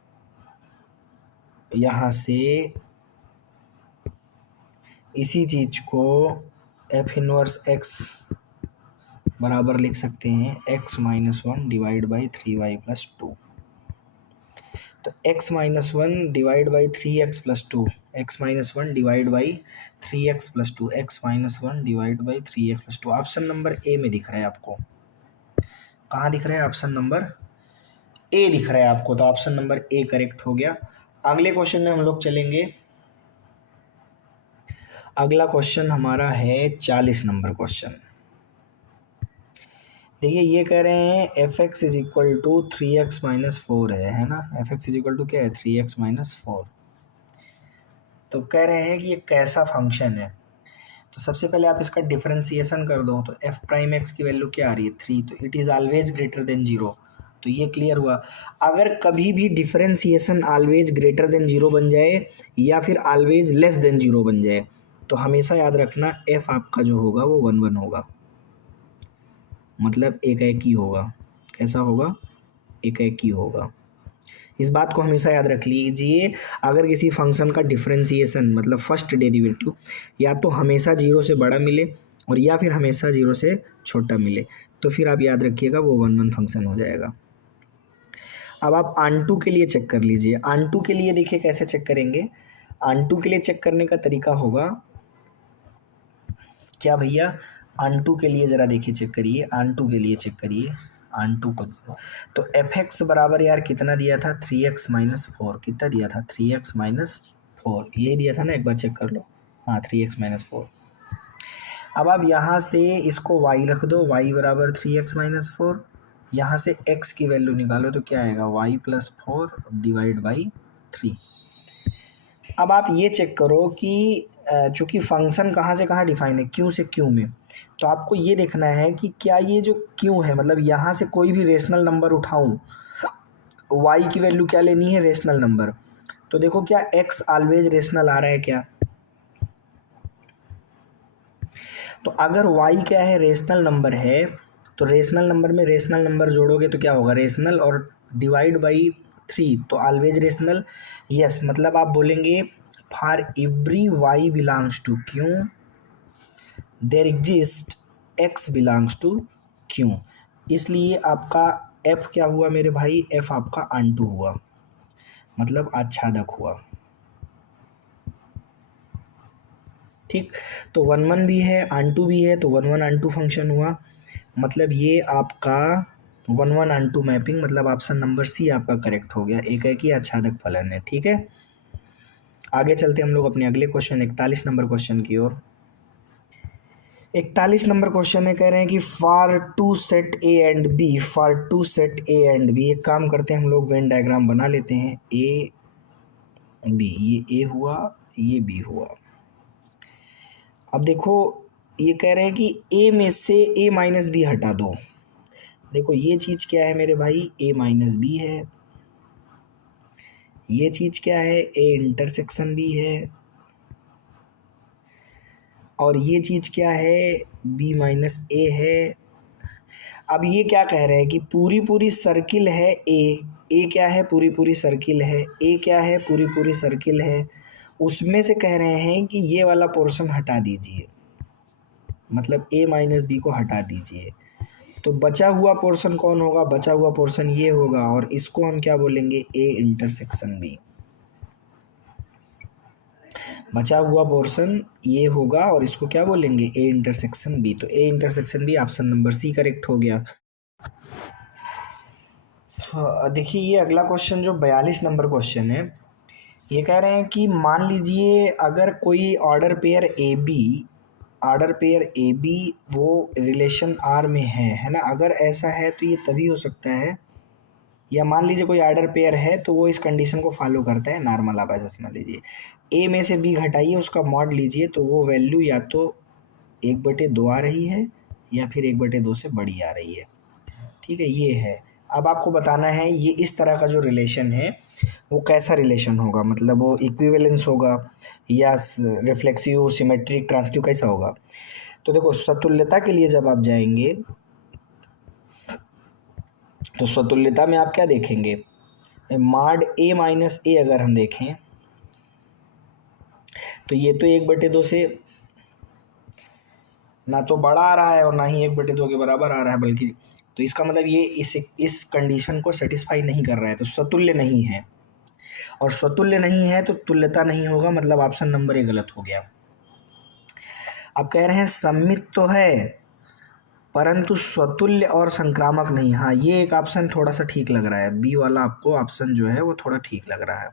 यहाँ से इसी चीज़ को f इनवर्स x बराबर लिख सकते हैं x - 1 डिवाइड बाई 3y + 2। तो x - 1 divide by 3x + 2, x - 1 divide by 3x + 2, x - 1 divide by 3x + 2 option number ए में दिख रहा है आपको। कहाँ दिख रहा है? ऑप्शन नंबर ए दिख रहा है आपको। तो ऑप्शन नंबर ए करेक्ट हो गया। अगले क्वेश्चन में हम लोग चलेंगे। अगला क्वेश्चन हमारा है 40 नंबर क्वेश्चन। देखिए ये कह रहे हैं fx = 3x - 4 है ना? fx = क्या है? 3x - 4। तो कह रहे हैं कि ये कैसा फंक्शन है। तो सबसे पहले आप इसका डिफरेंशिएशन कर दो, तो f' की वैल्यू क्या आ रही है? 3। तो it is always greater than 0। तो ये क्लियर हुआ। अगर कभी भी डिफरेंशिएशन ऑलवेज ग्रेटर देन 0 बन जाए या फिर ऑलवेज लेस देन 0 बन जाए, तो हमेशा याद रखना f आपका जो होगा वो 1 1 होगा, मतलब एक ही होगा। कैसा होगा? एक ही होगा। इस बात को हमेशा याद रख लीजिए। अगर किसी फंक्शन का डिफरेंशिएशन मतलब फर्स्ट डेरिवेटिव या तो हमेशा 0 से बड़ा मिले और या फिर हमेशा 0 से छोटा मिले, तो फिर आप याद रखिएगा वो 1 1 फंक्शन हो जाएगा। अब आप आंटू के लिए चेक कर लीजिए। आंटू के लिए देखिए कैसे चेक करेंगे। आंटू के लिए चेक करने का तरीका होगा क्या भैया? आंटू के लिए ज़रा देखिए, चेक करिए, आंटू के लिए चेक करिए आंटू को। तो fx बराबर यार कितना दिया था? 3x - 4। कितना दिया था? 3x - 4, ये दिया था ना? एक बार चेक कर लो। हाँ, 3x - 4। अब आप यहाँ से इसको y रख दो, y बराबर 3x - 4। यहाँ से x की वैल्यू निकालो तो क्या आएगा? y + 4 divide by 3। अब आप ये चेक करो कि चूँकि फंक्शन कहाँ से कहाँ डिफाइन है? q से q में। तो आपको ये देखना है कि क्या ये जो q है, मतलब यहाँ से कोई भी रेशनल नंबर उठाऊँ, y की वैल्यू क्या लेनी है? Rational number. तो देखो क्या x ऑलवेज रेशनल आ रहा है क्या? तो अगर y क्या है? रेशनल नंबर है, तो रेशनल नंबर में रेशनल नंबर जोड़ोगे तो क्या होगा? रेशनल, और डिवाइड बाई 3 तो ऑलवेज रेशनल। यस, मतलब आप बोलेंगे for every y belongs to q there exist x belongs to q। इसलिए आपका f क्या हुआ मेरे भाई? f आपका आंटू हुआ, मतलब आच्छादक हुआ। ठीक, तो 1 1 भी है, आंटू भी है, तो 1 1 आंटू फंक्शन हुआ। मतलब ये आपका 1 1 आंटू मैपिंग, मतलब ऑप्शन नंबर सी आपका करेक्ट हो गया। एक ही आच्छादक फलन है। ठीक है, आगे चलते हम लोग अपने अगले क्वेश्चन 41 नंबर क्वेश्चन की ओर। 41 नंबर क्वेश्चन है, कह रहे हैं कि for two set A and B, for two set A and B, एक काम करते हैं हम लोग वेन डायग्राम बना लेते हैं। ए बी, ये ए हुआ, ये बी हुआ। अब देखो ये कह रहे हैं कि ए में से ए माइनस बी हटा दो। देखो ये चीज़ क्या है मेरे भाई, ए माइनस बी है। ये चीज़ क्या है, ए इंटरसेक्शन बी है। और ये चीज़ क्या है, बी माइनस ए है। अब ये क्या कह रहे हैं कि पूरी पूरी सर्किल है ए क्या है, पूरी पूरी सर्किल है, ए क्या है, पूरी पूरी सर्किल है। उसमें से कह रहे हैं कि ये वाला पोर्शन हटा दीजिए, मतलब ए माइनस बी को हटा दीजिए। तो बचा हुआ पोर्शन कौन होगा, बचा हुआ पोर्शन ये होगा, और इसको हम क्या बोलेंगे, ए इंटरसेक्शन बी। बचा हुआ पोर्शन ये होगा और इसको क्या बोलेंगे, ए इंटरसेक्शन बी। तो A intersection B option number C correct हो गया। हाँ, देखिए ये अगला क्वेश्चन जो 42 नंबर क्वेश्चन है, ये कह रहे हैं कि मान लीजिए अगर कोई ऑर्डर पेयर ए बी वो रिलेशन आर में है ना। अगर ऐसा है तो ये तभी हो सकता है, या मान लीजिए कोई ऑर्डर पेयर है तो वो इस कंडीशन को फॉलो करता है। नॉर्मल आप ऐसा समझ लीजिए, ए में से बी घटाइए, उसका मॉड लीजिए, तो वो वैल्यू या तो 1/2 आ रही है या फिर 1/2 से बड़ी आ रही है। ठीक है, ये है। अब आपको बताना है ये इस तरह का जो रिलेशन है वो कैसा रिलेशन होगा, मतलब वो इक्विवेलेंस होगा या रिफ्लेक्सिव, सिमेट्रिक, ट्रांसिटिव, कैसा होगा। तो देखो स्वतुल्यता के लिए जब आप जाएंगे तो स्वतुल्यता में आप क्या देखेंगे, मॉड ए माइनस ए अगर हम देखें तो ये तो 1/2 से ना तो बड़ा आ रहा है और ना ही 1/2 के बराबर आ रहा है, बल्कि तो इसका मतलब ये इस कंडीशन को सेटिस्फाई नहीं कर रहा है, तो स्वतुल्य नहीं है। और स्वतुल्य नहीं है तो तुल्यता नहीं होगा, मतलब ऑप्शन नंबर ए गलत हो गया। अब कह रहे हैं सम्मित तो है परंतु स्वतुल्य और संक्रामक नहीं। हाँ, ये एक ऑप्शन थोड़ा सा ठीक लग रहा है, बी वाला आपको ऑप्शन जो है वो थोड़ा ठीक लग रहा है।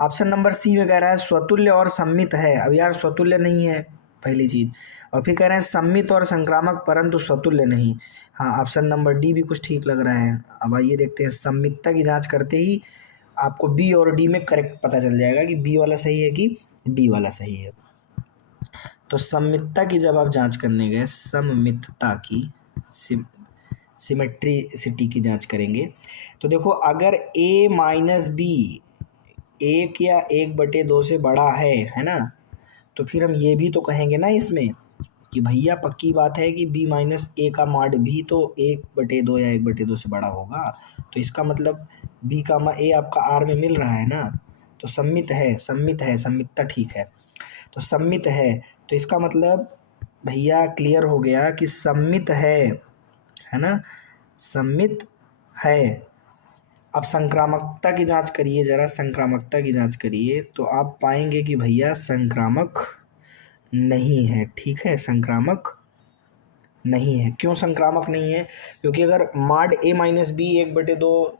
ऑप्शन नंबर सी में कह रहा है स्वतुल्य और सम्मित है। अब यार स्वतुल्य नहीं है पहली चीज़, और फिर कह रहे हैं सम्मित और संक्रामक परंतु स्वतुल्य नहीं। हाँ, ऑप्शन नंबर डी भी कुछ ठीक लग रहा है। अब आइए देखते हैं, सम्मितता की जांच करते ही आपको बी और डी में करेक्ट पता चल जाएगा कि बी वाला सही है कि डी वाला सही है। तो सम्मितता की जब आप जांच करने गए, सम्मितता की सिमेट्रिसिटी की जांच करेंगे, तो देखो अगर a माइनस बी 1 या 1/2 से बड़ा है ना, तो फिर हम ये भी तो कहेंगे ना इसमें कि भैया पक्की बात है कि b माइनस ए का मॉड भी तो 1/2 या 1/2 से बड़ा होगा। तो इसका मतलब b का ए आपका आर में मिल रहा है ना, तो सम्मितता ठीक है। तो सम्मित है, तो इसका मतलब भैया क्लियर हो गया कि सम्मित है ना, सम्मित है। अब संक्रामकता की जांच करिए, ज़रा संक्रामकता की जांच करिए, तो आप पाएंगे कि भैया संक्रामक नहीं है। ठीक है, संक्रामक नहीं है। क्यों संक्रामक नहीं है, क्योंकि अगर मॉड ए माइनस बी 1/2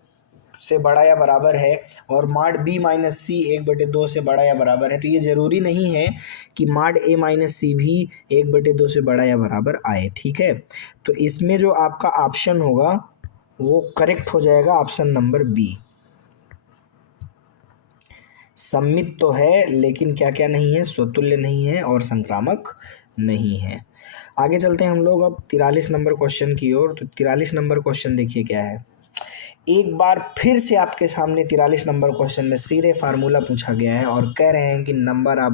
से बड़ा या बराबर है और मॉड बी माइनस सी 1/2 से बड़ा या बराबर है, तो ये ज़रूरी नहीं है कि मॉड ए माइनस सी भी 1/2 से बड़ा या बराबर आए। ठीक है, तो इसमें जो आपका ऑप्शन होगा वो करेक्ट हो जाएगा, ऑप्शन नंबर बी। सम्मित तो है लेकिन क्या क्या नहीं है, स्वतुल्य नहीं है और संक्रामक नहीं है। आगे चलते हैं हम लोग अब 43 नंबर क्वेश्चन की ओर। तो 43 नंबर क्वेश्चन देखिए क्या है, एक बार फिर से आपके सामने 43 नंबर क्वेश्चन में सीधे फार्मूला पूछा गया है और कह रहे हैं कि नंबर ऑफ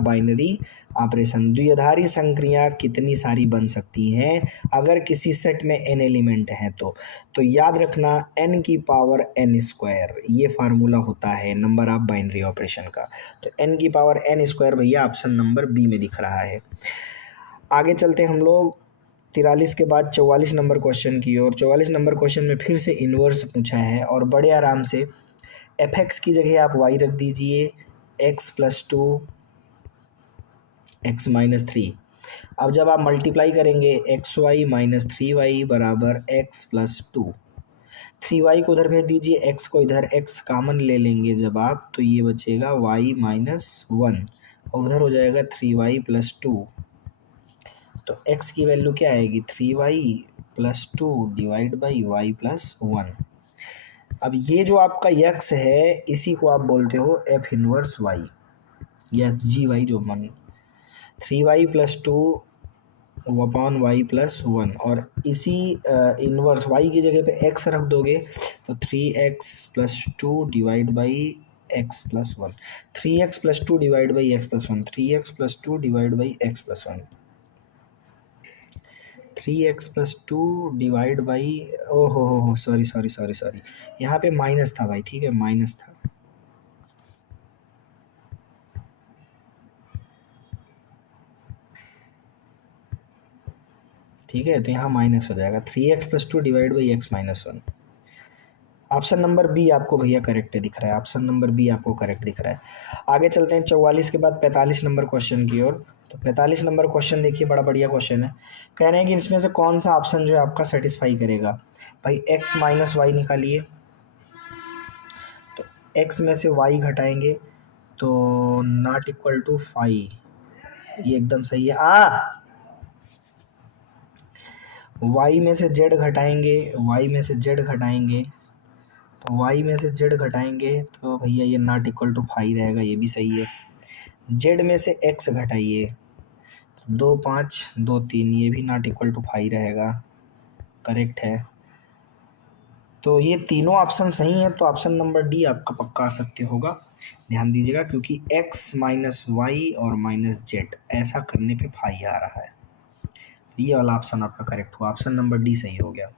बाइनरी ऑपरेशन द्विआधारी संक्रिया कितनी सारी बन सकती हैं अगर किसी सेट में n एलिमेंट हैं। तो याद रखना n की पावर n², ये फार्मूला होता है नंबर ऑफ बाइनरी ऑपरेशन का। तो n की पावर n² भैया ऑप्शन नंबर बी में दिख रहा है। आगे चलते हम लोग 43 के बाद 44 नंबर क्वेश्चन की ओर। 44 नंबर क्वेश्चन में फिर से इन्वर्स पूछा है और बड़े आराम से fx की जगह आप y रख दीजिए, x+2 x-3। अब जब आप मल्टीप्लाई करेंगे xy माइनस 3y बराबर x+2, 3y को उधर भेज दीजिए, x को इधर, x कॉमन ले लेंगे जब आप, तो ये बचेगा y-1 और उधर हो जाएगा 3y+2। तो x की वैल्यू क्या आएगी 3y+2 डिवाइड बाई y+1। अब ये जो आपका x है इसी को आप बोलते हो f इनवर्स y या gy जो मन 3y+2 अपॉन y+1 और इसी इनवर्स y की जगह पे x रख दोगे तो 3x+2 divide by x+1 3x+2 divide by x+1 3x+2 divide by x+1 3x+2 divide by ओहो हो सॉरी सॉरी सॉरी सॉरी यहाँ पे माइनस था भाई, ठीक है माइनस था। ठीक है तो यहाँ माइनस हो जाएगा 3x+2 divide by x-1। Option number B आपको भैया करेक्ट दिख रहा है, ऑप्शन नंबर बी आपको करेक्ट दिख रहा है। आगे चलते हैं 44 के बाद 45 नंबर क्वेश्चन की ओर। तो 45 नंबर क्वेश्चन देखिए, बड़ा बढ़िया क्वेश्चन है। कह रहे हैं कि इसमें से कौन सा ऑप्शन जो है आपका सेटिस्फाई करेगा। भाई x-y निकालिए, तो x में से y घटाएंगे तो नॉट इक्वल टू 5, ये एकदम सही है। y में से z घटाएंगे, y में से z घटाएंगे तो y में से z घटाएंगे तो भैया ये नॉट इक्वल टू 5 रहेगा, ये भी सही है। z में से x घटाइए तो 2 5 2 3, ये भी नॉट इक्वल टू 5 रहेगा, करेक्ट है। तो ये तीनों ऑप्शन सही हैं, तो ऑप्शन नंबर डी आपका पक्का सत्य होगा। ध्यान दीजिएगा क्योंकि x माइनस वाई और माइनस जेड ऐसा करने पे 5 आ रहा है, तो ये वाला ऑप्शन आपका करेक्ट हुआ, ऑप्शन नंबर डी सही हो गया।